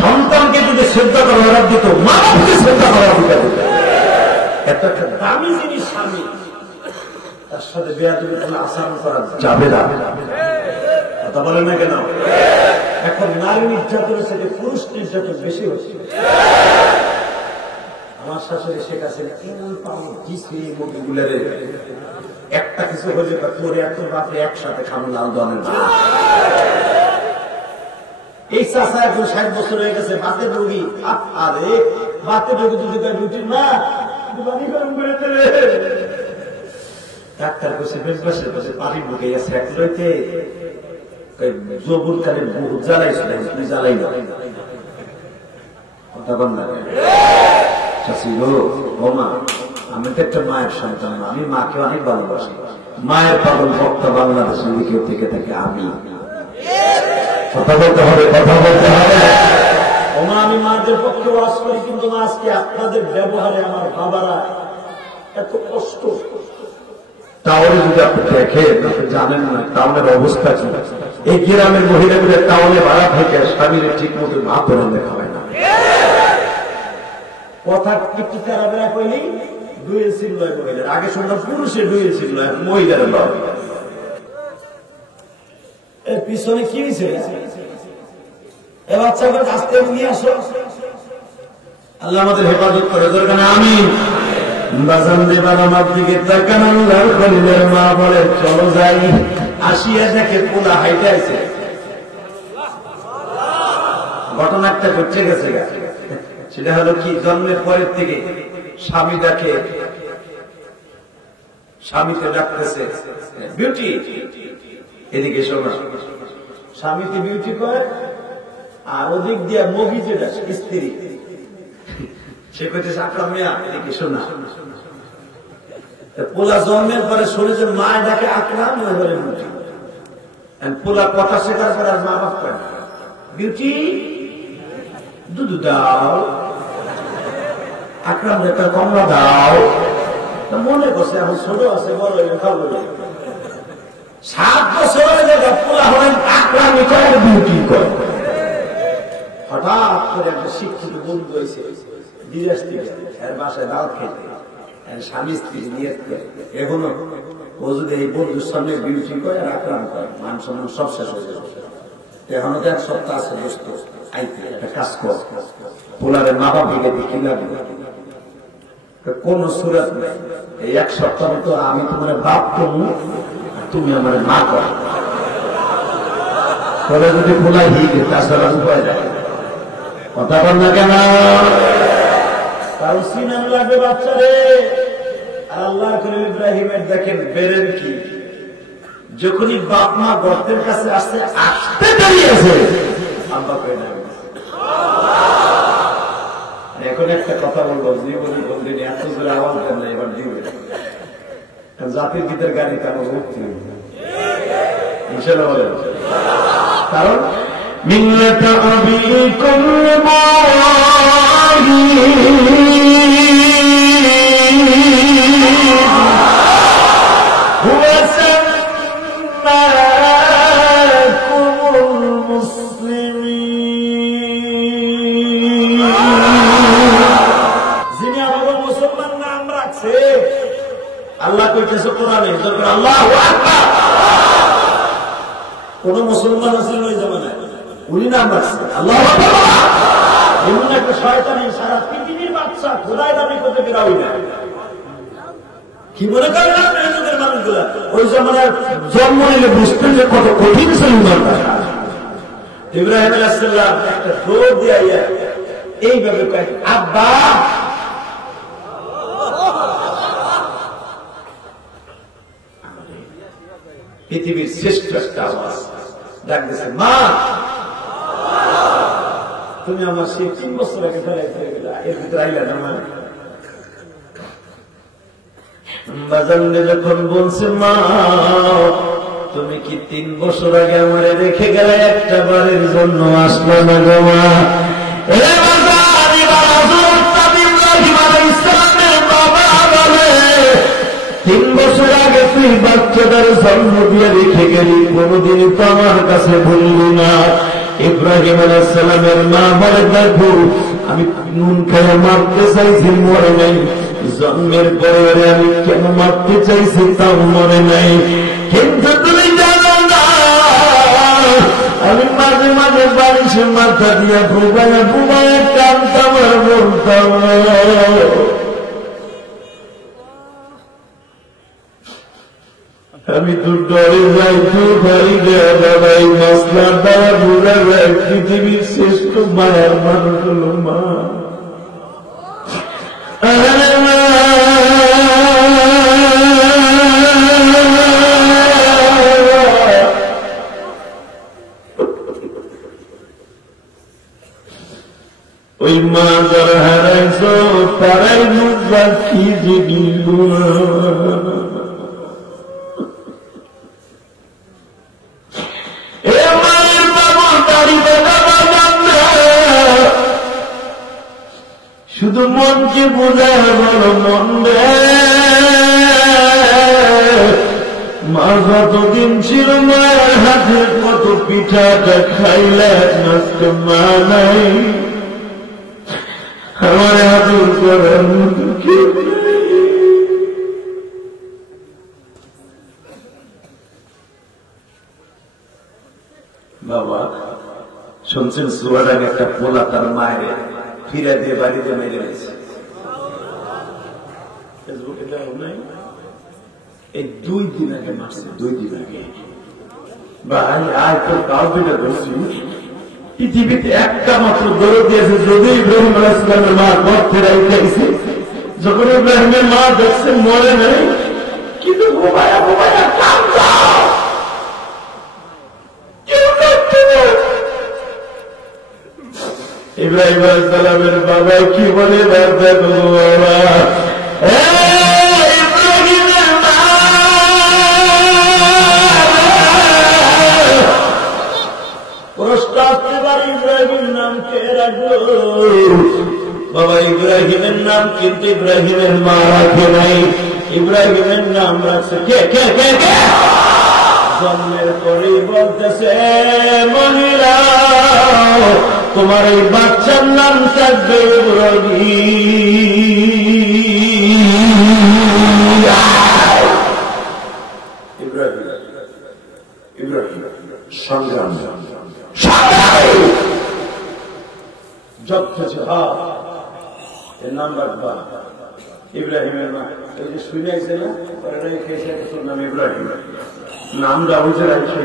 সন্তানকে যদি শ্রদ্ধা করার অর্ডার দিত মানবকে শ্রদ্ধা করার অধিকার দিত এত একটা দামি জিনিস স্বামী তার সাথে বেয়াদবি কোনো আচরণ করা যাবে না কথা বলেন না কেন এখন নারী নির্যাতনের সাথে পুরুষ নির্যাতন বেশি হচ্ছে আমার শাশুড়ি শেখ হাসিনা একটা কিছু হলে তোর এত রাতে একসাথে খাবো লাল দলের এই চাষা এখন 60 বছর হয়ে গেছে বাতের রোগী আরে বাতের রোগী যদি রুটির না ডাক্তার কাছে বেশ বসে বসে পানি ঢুকে গেছে এক লইতে জবুর কালে বহুত জ্বালাইছিল তুই জ্বালাই না কথা বল না চাষি গো ও মা আমি তো একটা মায়ের সন্তান আমি মাকে অনেক ভালোবাসি মায়ের পাগল ভক্ত বাংলাদেশের দিকে থেকে থাকে আমি কথা বলতে হবে কথা বলতে হবে ও মা আমি মাদের পক্ষে ওয়াজ করি কিন্তু মা আজকে আপনাদের ব্যবহারে আমার বাবারা এত কষ্ট তাহলে যদি আপনি দেখেন আপনি জানেন না টাউনের অবস্থা কি এই গ্রামের মহিলাগুলো টাউনে ভাড়া থেকে স্বামীর ঠিক মতো ভাত রান্না খাওয়ায় না কথা একটু তেরাবেরা কইলেই দুয়ের ছিল মহিলার আগে শুনলাম পুরুষের দুয়ের ছিল মহিলার লয় এর পিছনে কি হয়েছে এ বাচ্চাকে আস্তে নিয়ে আসো আল্লাহ আমাদের হেফাজত করে দরকার আমি বাজান দেবার আমার দিকে তাকান আল্লাহর খলিলের মা বলে চলো যাই আসিয়া দেখে পোলা হাইটে আছে ঘটনা একটা ঘটে গেছে সেটা হলো কি জন্মের পরের থেকে স্বামী ডাকে স্বামীকে ডাকতেছে বিউটি এদিকে শোনা স্বামীকে বিউটি করে আর ওদিক দিয়ে মগি যেটা স্ত্রী সে কইতেছে আপনার মেয়া এদিকে শোনা পোলা জন্মের পরে শরীরে মা ডাকে আকরাম হয়ে মুটি পোলা কথা শেখার পরে আর মা বাপ করে বিউটি দুধ দাও আকরাম একটা কমলা দাও মনে করছে এখন ছোট আছে বড় খাবো 7 বছর পোলা হলেন আকরামি করে বিউটি করে হঠাৎ করে একটা শিক্ষিত বন্ধু হয়েছে বিদেশ থেকে এর বাসায় দাওয়াত খেতে স্বামী স্ত্রী নিয়ে এখনো ও যদি এই বন্ধুর সামনে বিউটি করে আর আক্রান্ত করে মান সম্মান সব শেষ হয়ে যাবে এখনো তো 1 সপ্তাহ আছে দোস্ত আইতে একটা কাজ কর পোলারের মা বাপ দিকে কি লাগবে কোন সুরত নেই এই 1 সপ্তাহ তো আমি তোমার বাপ তুমি তুমি আমার মা কর তবে যদি পোলা হিগে তাছাড়া উপায় যায় কথা বল না কেন কারণ সিনাম লাগবে বাচ্চারে আর আল্লাহ খলিল ইব্রাহিমের দেখেন বেরের কি যখনই বাপ মা গর্তের কাছে আসতে দাঁড়িয়েছে আব্বা কই না এখন একটা কথা বলবো জীবনী বললেন এত জোরে আওয়াজ দেন না এবার দিবে জাতির গীতের গাড়ি কেমন মুক্তি ইনশাআল্লাহ বলেন কারণ মিল্লাত আবিকুম আল্লাহ কইতেছে কোরআনে, আল্লাহু আকবার। কোন মুসলমান আছেন ওই জামানায় উনি নাম রাখছে আল্লাহু আকবার। এমন একটা শয়তানি সারা পৃথিবীর বাচ্চা খোদাই দাবি করতে গেরাই না। কি মনে করেন আপনার যুগের মানুষগুলা ওই জামানায় জন্ম নিলে বুঝতেন যে কত কঠিন ছিল ইমানটা। ইব্রাহিম আলাইহিস সালাম একটা দৌড় দিয়ে এইভাবে কয়, আব্বা। পৃথিবীর শ্রেষ্ঠ একটা আওয়াজ ডাক দিয়েছে, মা তুমি আমার সেই 3 বছর আগে ফেলাইতে গেলা, এর ভিতরে আইলা না মা। বাজারে যখন বলছে, মা তুমি কি 3 বছর আগে আমারে রেখে গেলে, একটা বারের জন্য আসলো না গো মা। 3 বছর আগে তুই বাচ্চাদের জন্ম দিয়ে রেখে গেলি, কোনদিনই তো আমার কাছে বললি না। ইব্রাহিম আলাইহিস সালামের মা বলে, দেখো আমি নুন খেয়ে মারতে চাইছি, মরে নাই। জন্মের পরে আমি কেন মারতে চাইছি তাও মরে নাই। কিন্তু তুমি জানো না, আমি মাঝে মাঝে বাড়িতে মাথা দিয়া বুবাইয়া বুবাইয়া কাঁদতাম আর বলতাম, আমি তো ডরে যাই, তো ভাই দাদাই মশলা দ্বারা বুড়া যায়। পৃথিবীর শ্রেষ্ঠ মায়ার মানুষ হল মা। ওই মা যারা হারাইছ তারাই বুঝবা কি জিনিস। শুধু মনকে বোঝায় বলো, মন রে মা যতদিন ছিল মায়ের হাতে কত পিঠাটা খাইলে, আজকে মা নাই, আমার আদর করার মতো কেউ নাই। বাবা শুনছেন, সুরার আগে একটা পোলা তার মায়ের ফিরে দিয়ে বাড়িতে মেরে গেছে। ফেসবুকে দেওয়া নাই, এই 2 দিন আগে মারছে, 2 দিন আগে। ভাই আর তো কাউ দুটা ধরছি, পৃথিবীতে একটা মাত্র দৌড় দিয়েছে, যদি ইব্রাহিম আলাইহিস সালামের মা গর্তে রাইতেছে। যখন ইব্রাহিমের মা দেখছে মরে নাই, কিন্তু বোবায়া বোবায়া কাঁদছে। ইব্রাহিম আলাইহিস সালামের বাবা কি বলে, বাবা ইব্রাহিমের মা প্রশ্ন আসতে পারে, ইব্রাহিমের নাম কে রাখলো? বাবা ইব্রাহিমের নাম কিন্তু ইব্রাহিমের মা রাখে নাই, ইব্রাহিমের নাম রাখছে কে কে কে কে? জন্মের পরেই বলতেছে, মহিলা তোমার এই বাচ্চার নাম থাকবে ইব্রাহিম। সংগ্রাম এর নাম রাখবা ইব্রাহিমের মা। এই যে শুনে আসছে না, নাম ইব্রাহিম, নাম রাহুল রাখছে।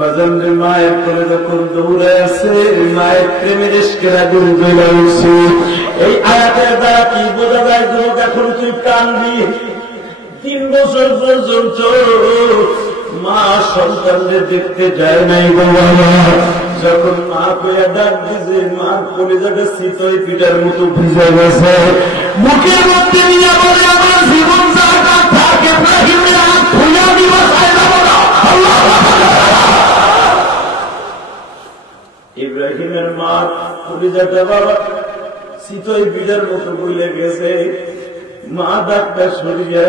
বাজান যে মায়ের করে যখন দৌড়ে আছে, মায়ের প্রেমের ইশকের আগুন জ্বলে উঠছে। এই আয়াতের দ্বারা কি বোঝা যায়? যুবক এখন তুই কানবি। 3 বছর পর্যন্ত মা সন্তানদের দেখতে যায় নাই গো বাবা। যখন মা পেয়ে ডাক দিছে, মার কলিজাটা শীতল পিঠার মতো ভিজে গেছে। মুখের মধ্যে নিয়ে বলে, আমার জীবন যাটা থাকে ইব্রাহিমের হাত খুলে দিব, চাই যাব না। ইব্রাহিমের মা কলিজাটা বাবা শীতল পিঠার মতো বলে গেছে। মা ডাকটা সরিয়ে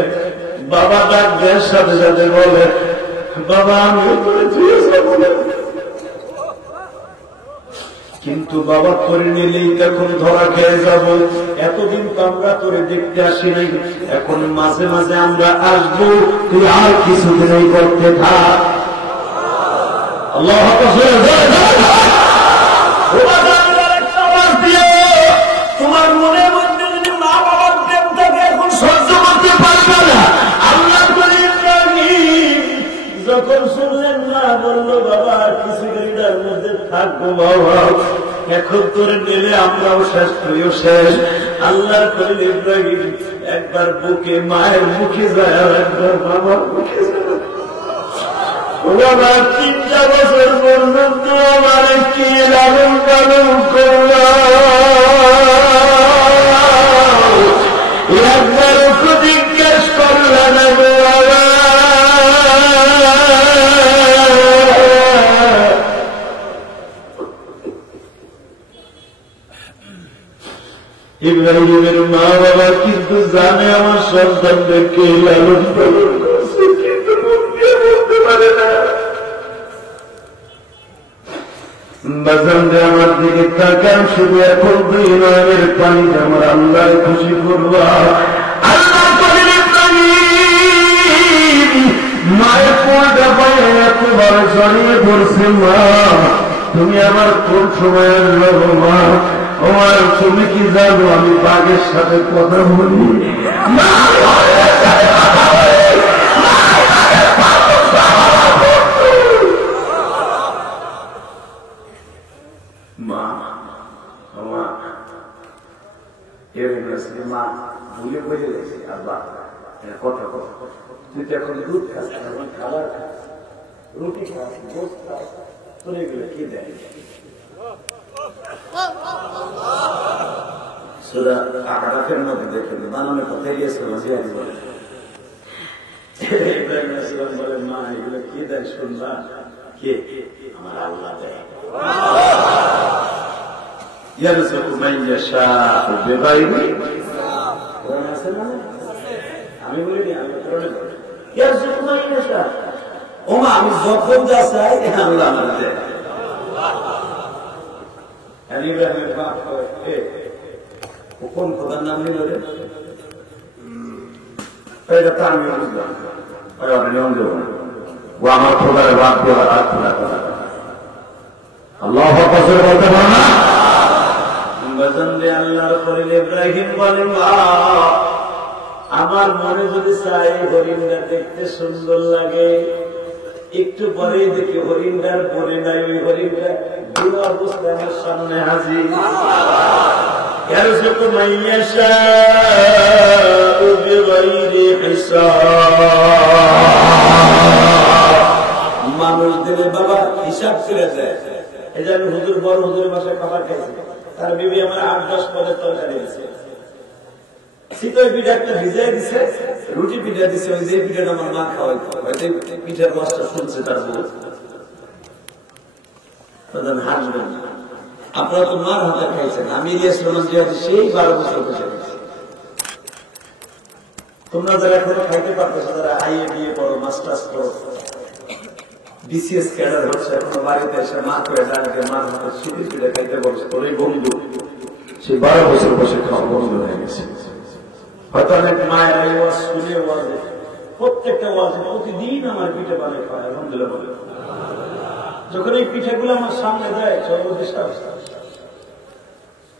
বাবা ডাক দেওয়ার সাথে সাথে বলে, বাবা আমি করে ধুয়ে যাব না। কিন্তু বাবা করে নিলেই এখন ধরা খেয়ে যাব। এতদিন তো আমরা তোরে দেখতে আসি নাই, এখন মাঝে মাঝে আমরা আসবো, তুই আর কিছুদিন এই করতে থাক। আল্লাহ তোমার মনের মধ্যে যদি মা বাবার প্রেম থাকে এখন সহ্য করতে পারবে না। আল্লাহ যখন শুনলেন না বললো বাবা কিছুদিনের মধ্যে থাকবো বাবা, এখন তোরে নিলে আমরাও শেষ তুইও শেষ। আল্লাহ করিল ইব্রাহিম একবার বুকে মায়ের মুখে যায় আর একবার বাবার মুখে যায়। বাবা 3টা বছর পর্যন্ত আমার কি লালন পালন করলাম, একবারও তো জিজ্ঞেস করলাম না বাবা। ইব্রাহিমের মা বাবা কিন্তু জানে আমার সন্তানদেরকে লালন পালন করছে, কিন্তু মুখ দিয়ে বলতে পারে না। বাজানরে আমার দিকে তাকান, শুধু এখন 2 নয়নের পানি আমার আল্লাহ খুশি করবা। আল্লাহ করেন ইব্রাহিম মায়ের কোলটা পায়ে একেবার জড়িয়ে পড়ছে, মা তুমি আমার কোন সময় আসবো মা? আমার তুমি কি জানো আমি বাঘের সাথে কথা বলি? মা মা মা ভুলে বলে গেছি আব্বা কথা কথা, তুই তো এখন দুধ খাস, খাবার খাস, রুটি খাস, গোস্ত খাস, তোর এগুলো কি দেয়? সূরা আরাফের মধ্যে দেখেন বানানোর কথা দিয়েছিল বলে ইব্রাহিম আলাইহিস সালাম বলেন মা এগুলো কি দেয় শুনবা? কে? আমার আল্লাহ দেয়। ইয়ারযুকু মান ইয়াশাউ বিগাইরি হিসাব। আমি বলিনি, আমি কোরআনে বলি ইয়ারযুকু মান ইয়াশাউ। ও মা আমি যখন যা চাই আল্লাহ আমাকে দেয়। ইব্রাহিমের বাপ কোন খোদার নাম নিল রে? এটা তো আমি বুঝলাম, ও আমার খোদার বাপ দেওয়ার আর খোলা করা আল্লাহ বলতে পারো না। আল্লাহর করিল ইব্রাহিম বলেন আমার মনে যদি চাই হরিণটা দেখতে সুন্দর লাগে, একটু পরে দেখি হরিণটার পরে নাই, ওই হরিণটা বুড়ো অবস্থায় আমার সামনে হাজির। ইয়ারযুকু মান ইয়াশাউ বিগাইরি হিসাব। মানুষ দিলে বাবা হিসাব করে দেয়। এই যে আমি হুজুর বড় হুজুরের বাসায় খাবার খাইছি, তার বিবি আমার 8-10 পদের তরকারি দিয়েছে, শীতল পিঠা একটা ভিজাই দিছে, রুটি পিঠা দিছে, ওই যে পিঠাটা আমার মা খাওয়াইতো, হয়তো পিঠার রসটা শুনছে তার বউ। হাসবেন না, আপনারা তো মার হাতে খাইছেন, আমি ইলিয়াস রহমান জিয়াদি সেই 12 বছর বসে গেছি। তোমরা যারা এখনো খাইতে পারতেছো, যারা আইএ বিয়ে করো, মাস্টার্স করো, বিসিএস ক্যাডার হচ্ছে, এখনো বাড়িতে এসে মা করে ডাকবে, মার হাতে সুটি পিঠা খাইতে বলছে, তোর এই বন্ধু সেই 12 বছর বসে খাওয়া বন্ধু হয়ে গেছে। হয়তো অনেক মায়ের এই ওয়াজ শুনে ওয়াজে, প্রত্যেকটা ওয়াজে প্রতিদিন আমার পিঠে বানিয়ে খাওয়ায়, আলহামদুলিল্লাহ। যখন এই পিঠেগুলো আমার সামনে দেয় সর্বদেশটা,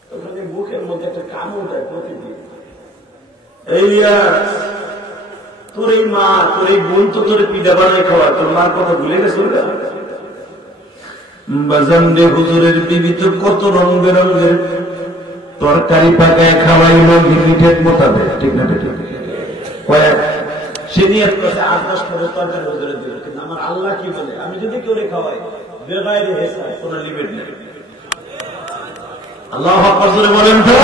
তখন এই বুকের মধ্যে একটা কামড় দেয় প্রতিদিন। এই তোর এই মা, তোর এই বোন তো তোর পিঠা বানিয়ে খাওয়ায়, তোর মার কথা ভুলে গেছে। বাজান রে হুজুরের বিবি তো কত রং বেরঙের তরকারি পাকায় খাওয়াইল লিমিটেড মোতাবেক, ঠিক না? ঠিক কয়েক সে নিয়ত করছে 8-10 পদের তরকারি হুজুরের দিল, কিন্তু আমার আল্লাহ কি বলে আমি যদি করে খাওয়াই বেগাইরে হিসাব, কোনো লিমিট নেই। আল্লাহু আকবার বলেন তো।